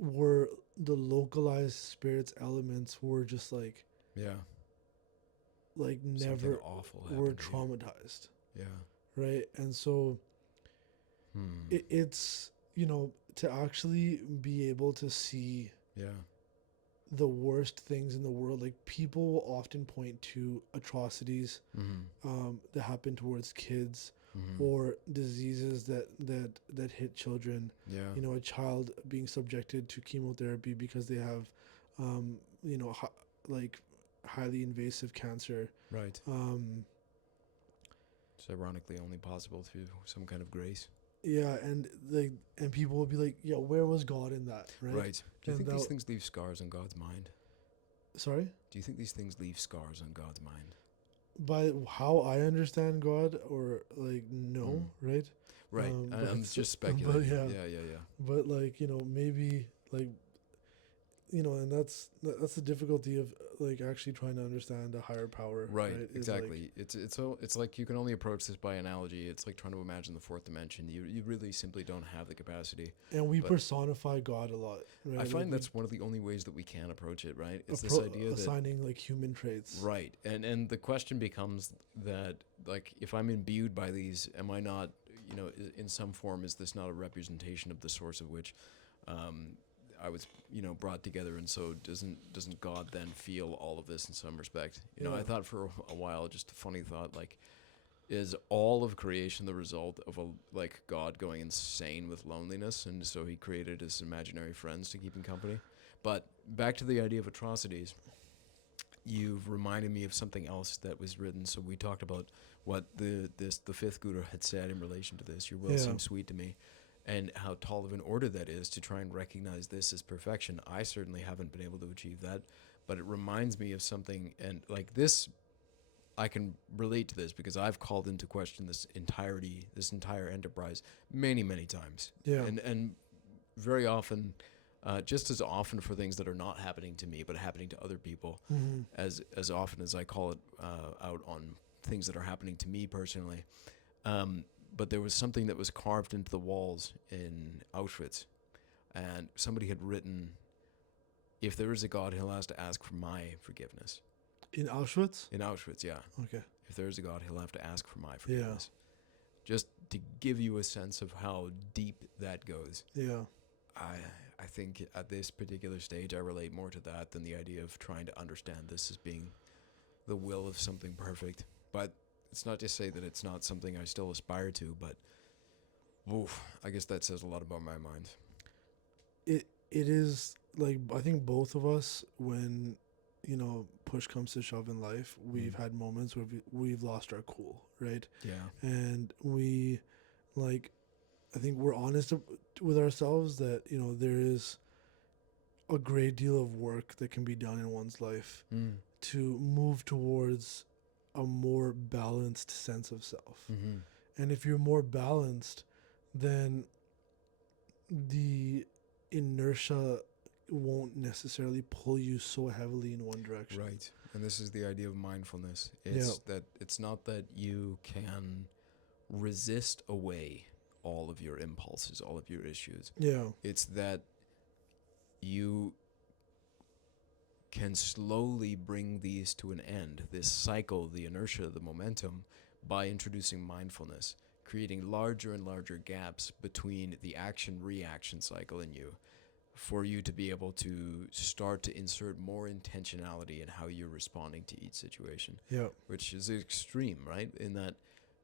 were the localized spirits elements were just like, like never awful were traumatized. Yeah. Right. And so it's, to actually be able to see the worst things in the world. Like, people will often point to atrocities that happen towards kids or diseases that hit children. A child being subjected to chemotherapy because they have, like highly invasive cancer. Right. It's ironically only possible through some kind of grace. Yeah, and people will be like, "Yeah, where was God in that?" Right. Right. Do you think these things leave scars on God's mind? Sorry? Do you think these things leave scars on God's mind? by how I understand God, or like no, right? Right. I'm But just but speculating. yeah, Yeah. but like maybe like and that's the difficulty of like actually trying to understand a higher power, Right, right? Is like, exactly. It's like you can only approach this by analogy. It's like trying to imagine the fourth dimension. You really simply don't have the capacity. and we But personify God a lot, I right? Like find we that's one of the only ways that we can approach it, right? It's this idea that assigning like human traits. right. And the question becomes that like if I'm imbued by these, am I not, in some form is this not a representation of the source of which um I was, brought together, and so doesn't God then feel all of this in some respect? I Yeah. thought for a while, just a funny thought, like, is all of creation the result of like God going insane with loneliness, and so he created his imaginary friends to keep him company? But back to the idea of atrocities, you've reminded me of something else that was written. So we talked about what the fifth Guru had said in relation to this. Your will Yeah. seems sweet to me, and how tall of an order that is to try and recognize this as perfection. I certainly haven't been able to achieve that, but it reminds me of something, and like this, I can relate to this because I've called into question this entire enterprise many times, Yeah. and very often, just as often for things that are not happening to me but happening to other people, Mm-hmm. as often as I call it out on things that are happening to me personally. But there was something that was carved into the walls in Auschwitz, and somebody had written, "If there is a God, he'll have to ask for my forgiveness." In Auschwitz. In Auschwitz, yeah. Okay. If there is a God, he'll have to ask for my Yeah. forgiveness. Just to give you a sense of how deep that goes. Yeah. I think at this particular stage, I relate more to that than the idea of trying to understand this as being the will of something perfect. But it's not to say that it's not something I still aspire to, but oof, I guess that says a lot about my mind. It is like, I think both of us, when push comes to shove in life, we've had moments where we've lost our cool, right? Yeah. And we, like, I think we're honest with ourselves that there is a great deal of work that can be done in one's life Mm. to move towards a more balanced sense of self. Mm-hmm. And if you're more balanced, then the inertia won't necessarily pull you so heavily in one direction. Right. And this is the idea of mindfulness. Yeah. It's that it's not that you can resist away all of your impulses, all of your issues. Yeah. It's that you can slowly bring these to an end, this cycle, the inertia, the momentum, by introducing mindfulness, creating larger and larger gaps between the action-reaction cycle in you, for you to be able to start to insert more intentionality in how you're responding to each situation, Yeah. which is extreme, right? In that,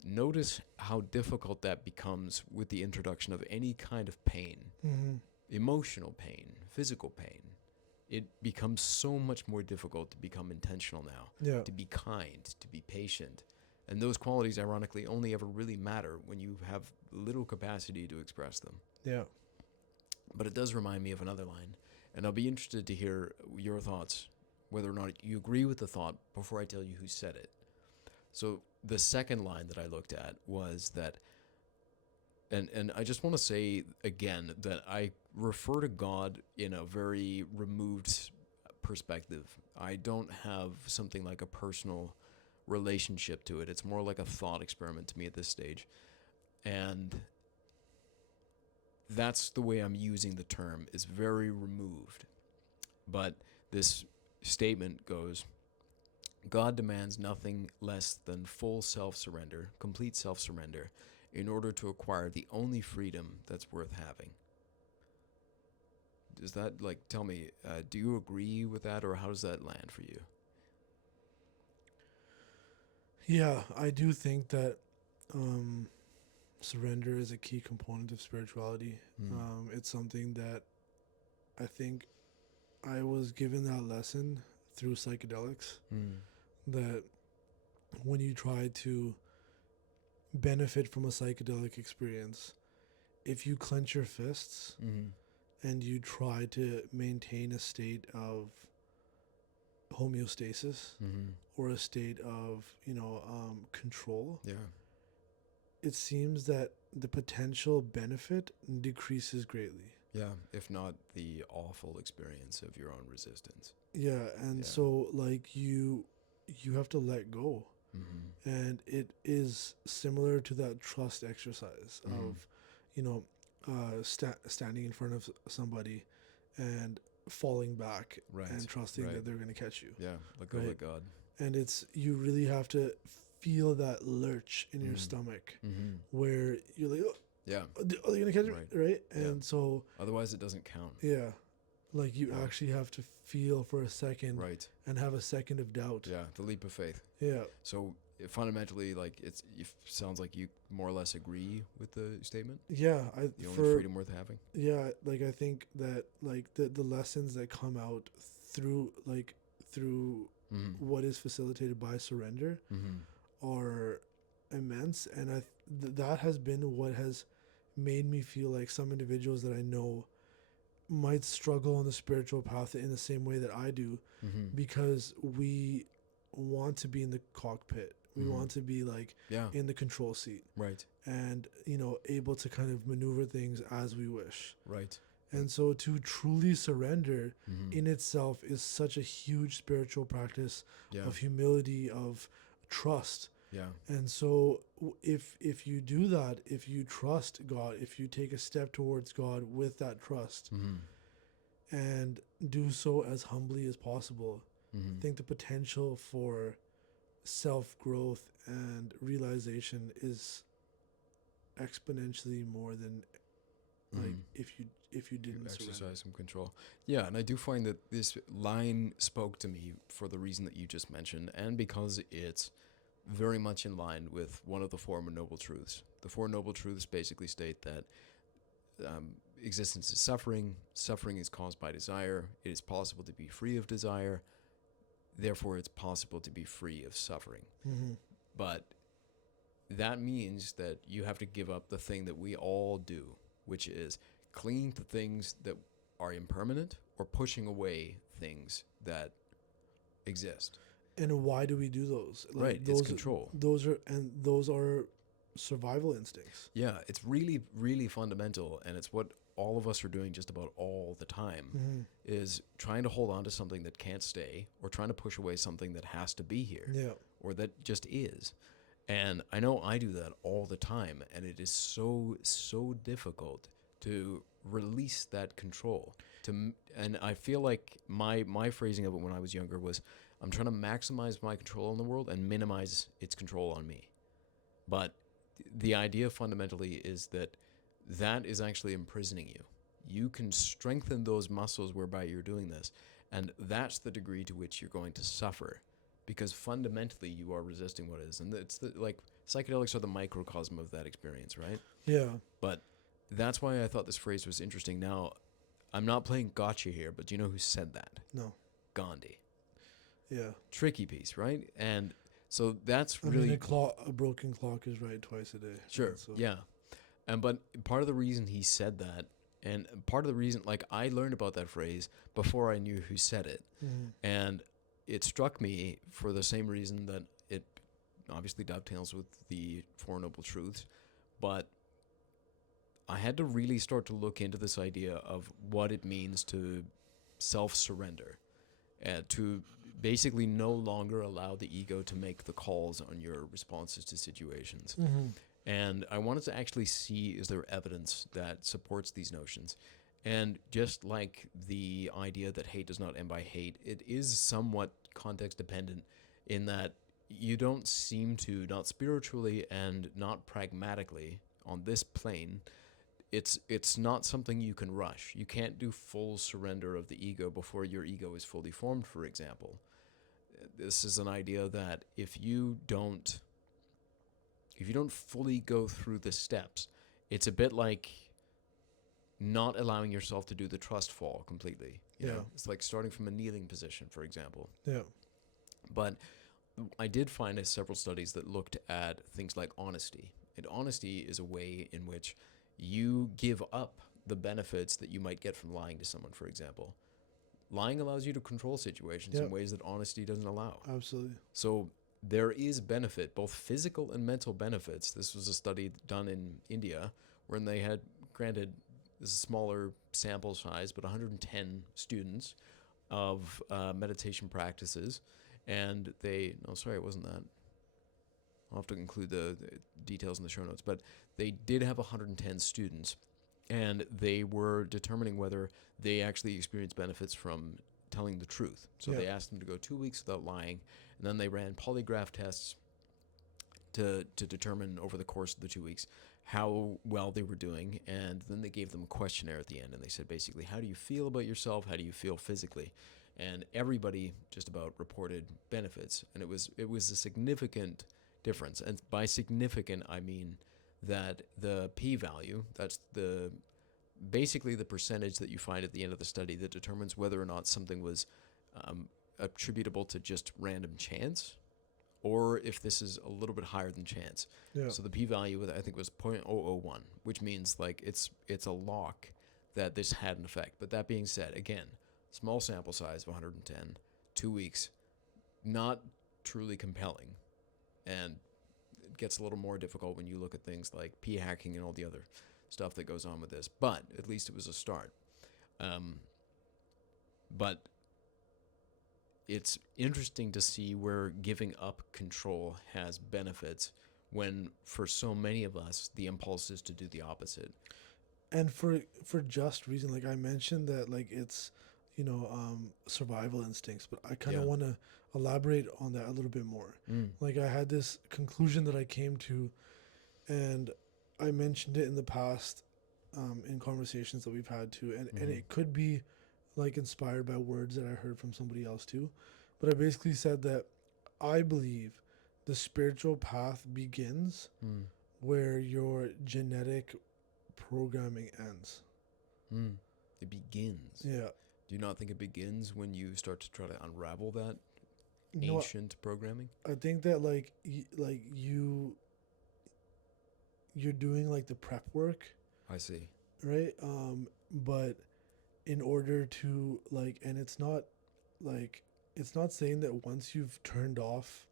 notice how difficult that becomes with the introduction of any kind of pain, Mm-hmm. emotional pain, physical pain. It becomes so much more difficult to become intentional now, Yeah. to be kind, to be patient. And those qualities, ironically, only ever really matter when you have little capacity to express them. Yeah. But it does remind me of another line, and I'll be interested to hear your thoughts, whether or not you agree with the thought before I tell you who said it. So the second line that I looked at was that, and I just want to say again that I refer to God in a very removed perspective. I don't have something like a personal relationship to it. It's more like a thought experiment to me at this stage. And that's the way I'm using the term, is very removed. But this statement goes, God demands nothing less than full self-surrender, complete self-surrender, in order to acquire the only freedom that's worth having. Does that, tell me, do you agree with that, or how does that land for you? Yeah, I do think that surrender is a key component of spirituality. It's something that I think I was given that lesson through psychedelics, that when you try to benefit from a psychedelic experience, if you clench your fists and you try to maintain a state of homeostasis Mm-hmm. or a state of, control, Yeah. it seems that the potential benefit decreases greatly. Yeah. If not the awful experience of your own resistance. Yeah, and Yeah. so like you have to let go. Mm-hmm. And it is similar to that trust exercise Mm-hmm. of, standing in front of somebody and falling back Right. and trusting Right. that they're going to catch you, Yeah. Let go, right? let God. And it's, you really have to feel that lurch in your Mm. stomach Mm-hmm. where you're like, oh, Yeah. are they going to catch me? Right. Right. Yeah. And so, Otherwise, it doesn't count. yeah, like you Yeah. actually have to feel for a second Right. and have a second of doubt. Yeah. The leap of faith. Yeah. So fundamentally, like it sounds like you more or less agree with the statement. Yeah. The only freedom worth having. Yeah, like I think that like the lessons that come out through Mm-hmm. what is facilitated by surrender Mm-hmm. are immense, and that has been what has made me feel like some individuals that I know might struggle on the spiritual path in the same way that I do, Mm-hmm. because we want to be in the cockpit. We Mm-hmm. want to be like Yeah. in the control seat Right. and, able to kind of maneuver things as we wish. Right. And so to truly surrender Mm-hmm. in itself is such a huge spiritual practice Yeah. of humility, of trust. Yeah. And so if you do that, if you trust God, if you take a step towards God with that trust Mm-hmm. and do so as humbly as possible, Mm-hmm. I think the potential for self-growth and realization is exponentially more than like Mm-hmm. if you You didn't surrender. exercise some control. Yeah, and I do find that this line spoke to me for the reason that you just mentioned, and because it's very much in line with one of the Four Noble Truths. The Four Noble Truths basically state that existence is suffering, suffering is caused by desire, it is possible to be free of desire, therefore it's possible to be free of suffering. Mm-hmm. But that means that you have to give up the thing that we all do, which is clinging to things that are impermanent or pushing away things that exist. And why do we do those? Like Right, it's control. Those are survival instincts. Yeah, it's really, really fundamental, and it's what all of us are doing just about all the time, Mm-hmm. is trying to hold on to something that can't stay or trying to push away something that has to be here Yeah. or that just is. And I know I do that all the time, and it is so, so difficult to release that control. And I feel like my phrasing of it when I was younger was, I'm trying to maximize my control in the world and minimize its control on me. But the idea fundamentally is that is actually imprisoning you. You can strengthen those muscles whereby you're doing this, and that's the degree to which you're going to suffer, because fundamentally you are resisting what is. And it's like psychedelics are the microcosm of that experience, right? Yeah. But that's why I thought this phrase was interesting. Now, I'm not playing gotcha here, but do you know who said that? No. Gandhi. Yeah. Tricky piece, right? And so that's I really... mean, a broken clock is right twice a day. Sure, So. yeah. But part of the reason he said that, and part of the reason, like, I learned about that phrase before I knew who said it. Mm-hmm. And it struck me for the same reason that it obviously dovetails with the Four Noble Truths. But I had to really start to look into this idea of what it means to self-surrender, to basically no longer allow the ego to make the calls on your responses to situations. Mm-hmm. And I wanted to actually see, is there evidence that supports these notions? And just like the idea that hate does not end by hate, it is somewhat context dependent in that you don't seem to, not spiritually and not pragmatically on this plane, it's not something you can rush. You can't do full surrender of the ego before your ego is fully formed, for example. This is an idea that if you don't fully go through the steps, it's a bit like not allowing yourself to do the trust fall completely. You know? It's like starting from a kneeling position, for example. Yeah. But I did find several studies that looked at things like honesty. And honesty is a way in which you give up the benefits that you might get from lying to someone, for example. lying allows you to control situations in ways that honesty doesn't allow. Absolutely. So there is benefit, both physical and mental benefits. This was a study done in India when they had, granted, this is a smaller sample size, but 110 students of meditation practices. And they, no, sorry, it wasn't that. I'll have to include the details in the show notes. But they did have 110 students, and they were determining whether they actually experienced benefits from telling the truth. So they asked them to go 2 weeks without lying, and then they ran polygraph tests to determine over the course of the 2 weeks how well they were doing. And then they gave them a questionnaire at the end, and they said basically, how do you feel about yourself? How do you feel physically? And everybody just about reported benefits, and it was a significant difference. And by significant, I mean that the p-value, that's basically the percentage that you find at the end of the study that determines whether or not something was attributable to just random chance, or if this is a little bit higher than chance. Yeah. So the p-value, I think, was 0.001, which means like it's a lock that this had an effect. But that being said, again, small sample size of 110, 2 weeks, not truly compelling. And it gets a little more difficult when you look at things like p-hacking and all the other stuff that goes on with this. But at least it was a start. But it's interesting to see where giving up control has benefits when for so many of us, the impulse is to do the opposite. And for just reason, like I mentioned that like it's, survival instincts, but I kind of want to elaborate on that a little bit more. Like I had this conclusion that I came to, and I mentioned it in the past in conversations that we've had too, and it could be like inspired by words that I heard from somebody else too. But I basically said that I believe the spiritual path begins where your genetic programming ends. It begins. Yeah. Do you not think it begins when you start to try to unravel that ancient programming? I think that you're doing like the prep work. I see. Right? But in order to and it's not saying that once you've turned off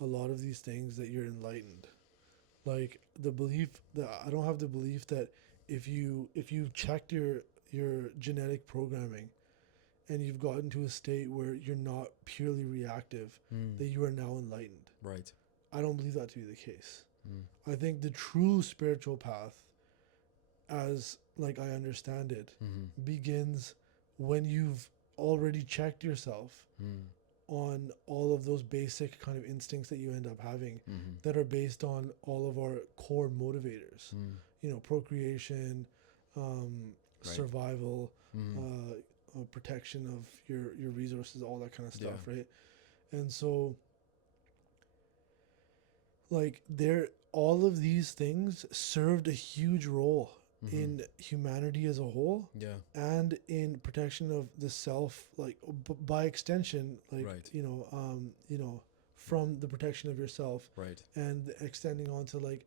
a lot of these things that you're enlightened. Like the belief that I don't have the belief that if you've checked your genetic programming and you've gotten to a state where you're not purely reactive, that you are now enlightened. Right. I don't believe that to be the case. I think the true spiritual path, as like I understand it, begins when you've already checked yourself on all of those basic kind of instincts that you end up having that are based on all of our core motivators. Procreation, survival, protection of your resources, all that kind of stuff, right? And so all of these things served a huge role in humanity as a whole, and in protection of the self, by extension, from the protection of yourself, and extending on to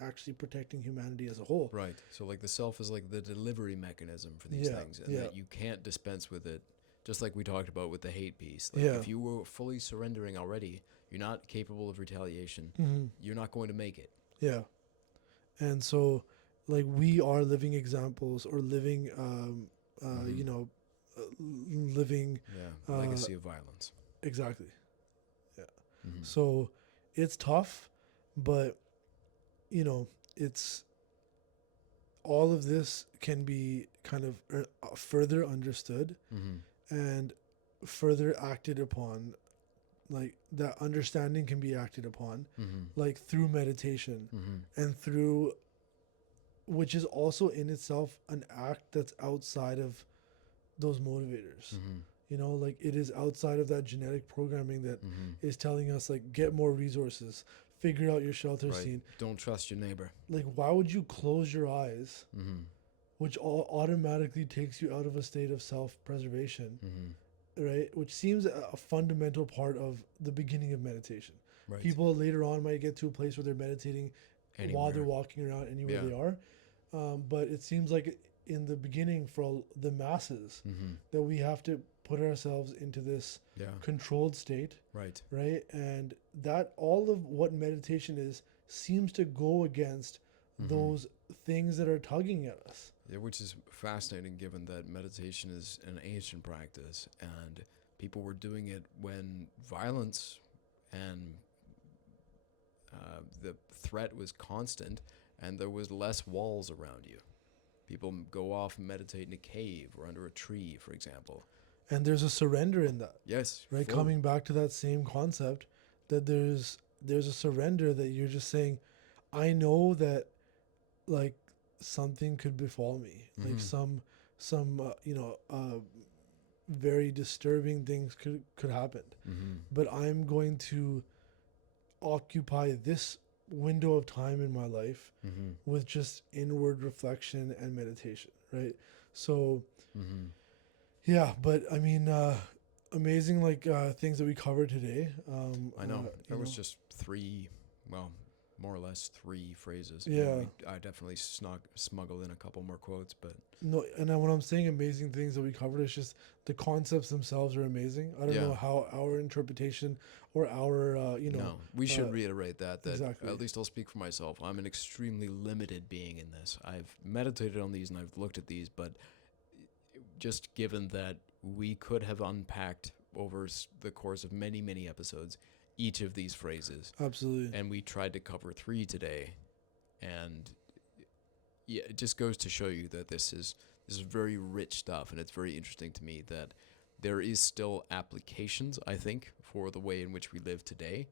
actually protecting humanity as a whole. Right. So like the self is like the delivery mechanism for these things, and that you can't dispense with it. Just like we talked about with the hate piece. If you were fully surrendering already, you're not capable of retaliation. You're not going to make it. Yeah. And so we are living examples, or living, living legacy of violence. Exactly. Yeah. So it's tough, but it's all of this can be kind of further understood and further acted upon. That understanding can be acted upon through meditation and through, which is also in itself an act that's outside of those motivators. It is outside of that genetic programming that is telling us get more resources, figure out your shelter scene. Don't trust your neighbor. Why would you close your eyes, which automatically takes you out of a state of self-preservation, right? Which seems a fundamental part of the beginning of meditation. Right. People later on might get to a place where they're meditating while they're walking around anywhere they are. But it seems like in the beginning for the masses, Mm-hmm. that we have to put ourselves into this Yeah. controlled state, Right. right? And that all of what meditation is seems to go against Mm-hmm. those things that are tugging at us. Yeah, which is fascinating given that meditation is an ancient practice and people were doing it when violence and the threat was constant and there was less walls around you. People go off and meditate in a cave or under a tree, for example. And there's a surrender in that, Yes. right? Full. Coming back to that same concept, that there's a surrender, that you're just saying, I know that like something could befall me, like Mhm. some very disturbing things could happen, Mm-hmm. but I'm going to occupy this window of time in my life Mm-hmm. with just inward reflection and meditation, right? So Mm-hmm. yeah, but I mean, amazing things that we covered today. I know. There was just three, well, more or less three phrases. Yeah. I definitely smuggled in a couple more quotes, but No, and then when I'm saying amazing things that we covered, it's just the concepts themselves are amazing. I don't Yeah. know how our interpretation or our no, we should uh, reiterate that exactly. at least I'll speak for myself. I'm an extremely limited being in this. I've meditated on these and I've looked at these, but just given that we could have unpacked over the course of many, many episodes each of these phrases, Absolutely. and we tried to cover three today, and yeah, it just goes to show you that this is very rich stuff, and it's very interesting to me that there is still applications, I think, for the way in which we live today,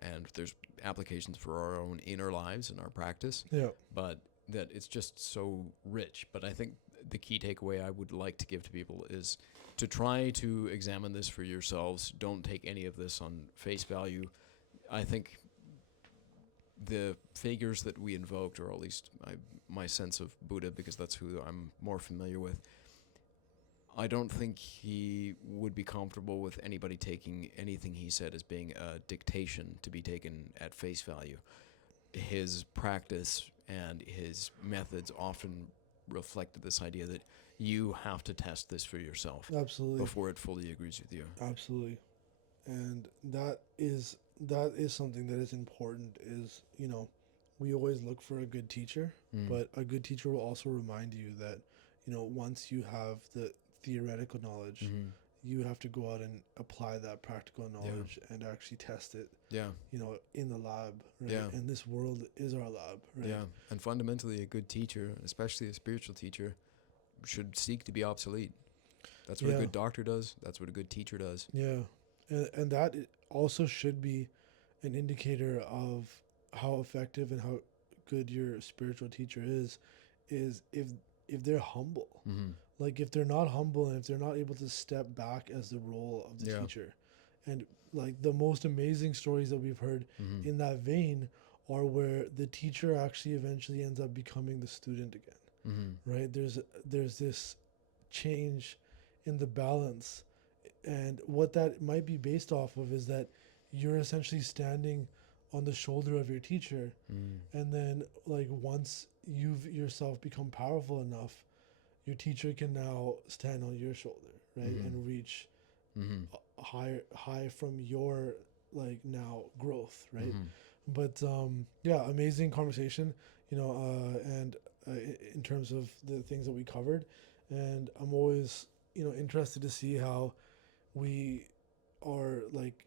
and there's applications for our own inner lives and our practice, Yeah. but that it's just so rich. But I think the key takeaway I would like to give to people is to try to examine this for yourselves. Don't take any of this on face value. I think the figures that we invoked, or at least my sense of Buddha, because that's who I'm more familiar with, I don't think he would be comfortable with anybody taking anything he said as being a dictation to be taken at face value. His practice and his methods often reflected this idea that you have to test this for yourself Absolutely. before it fully agrees with you. Absolutely. And that is something that is important, is, we always look for a good teacher, but a good teacher will also remind you that, once you have the theoretical knowledge, Mm-hmm. you have to go out and apply that practical knowledge and actually test it, Yeah. in the lab, right? Yeah. And this world is our lab, right? Yeah. And fundamentally, a good teacher, especially a spiritual teacher, should seek to be obsolete. That's what a good doctor does. That's what a good teacher does. Yeah. And that also should be an indicator of how effective and how good your spiritual teacher is if they're humble. Mm-hmm. Like, if they're not humble and if they're not able to step back as the role of the teacher. And like the most amazing stories that we've heard Mm-hmm. in that vein are where the teacher actually eventually ends up becoming the student again. Mm-hmm. Right? There's this change in the balance, and what that might be based off of is that you're essentially standing on the shoulder of your teacher, and then like once you've yourself become powerful enough, your teacher can now stand on your shoulder, right? And reach high from your like now growth, right? But yeah, amazing conversation, and in terms of the things that we covered, and I'm always interested to see how we are like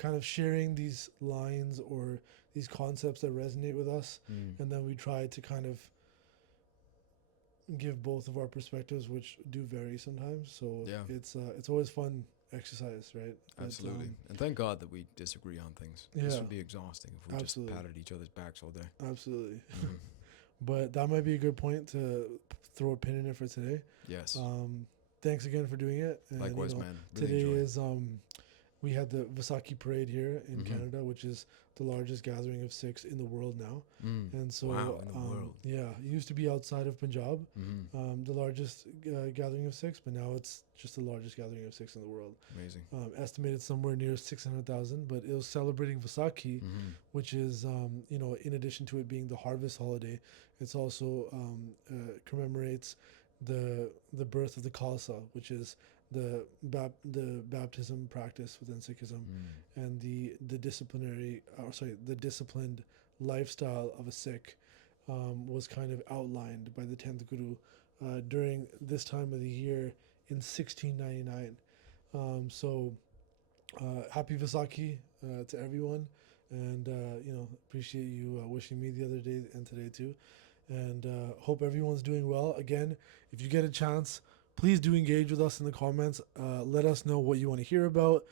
kind of sharing these lines or these concepts that resonate with us, and then we try to kind of give both of our perspectives, which do vary sometimes. So it's always fun exercise, right? Absolutely. And thank God that we disagree on things. This would be exhausting if we just patted each other's backs all day. Absolutely. But that might be a good point to throw a pin in it for today. Yes. Thanks again for doing it. And, likewise, man. Really today is we had the Vaisakhi parade here in Canada, which is the largest gathering of Sikhs in the world now. And so, wow, in the world. yeah, it used to be outside of Punjab, the largest gathering of Sikhs, but now it's just the largest gathering of Sikhs in the world. Amazing. Estimated somewhere near 600,000, but it was celebrating Vaisakhi, which is, in addition to it being the harvest holiday, it's also commemorates the birth of the Khalsa, which is the baptism practice within Sikhism, and the disciplined lifestyle of a Sikh was kind of outlined by the 10th Guru during this time of the year in 1699. Happy Vaisakhi to everyone, and appreciate you wishing me the other day and today too, and hope everyone's doing well. Again, if you get a chance, please do engage with us in the comments. Let us know what you want to hear about,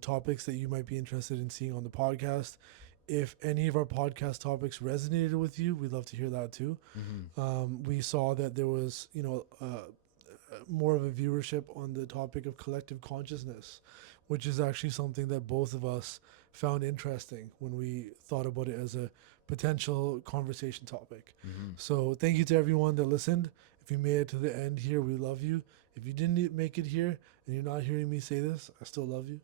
topics that you might be interested in seeing on the podcast. If any of our podcast topics resonated with you, we'd love to hear that too. We saw that there was, more of a viewership on the topic of collective consciousness, which is actually something that both of us found interesting when we thought about it as a potential conversation topic. So thank you to everyone that listened. If you made it to the end here, we love you. If you didn't make it here and you're not hearing me say this, I still love you.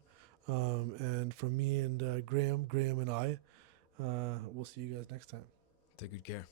And from me and Graham and I, we'll see you guys next time. Take good care.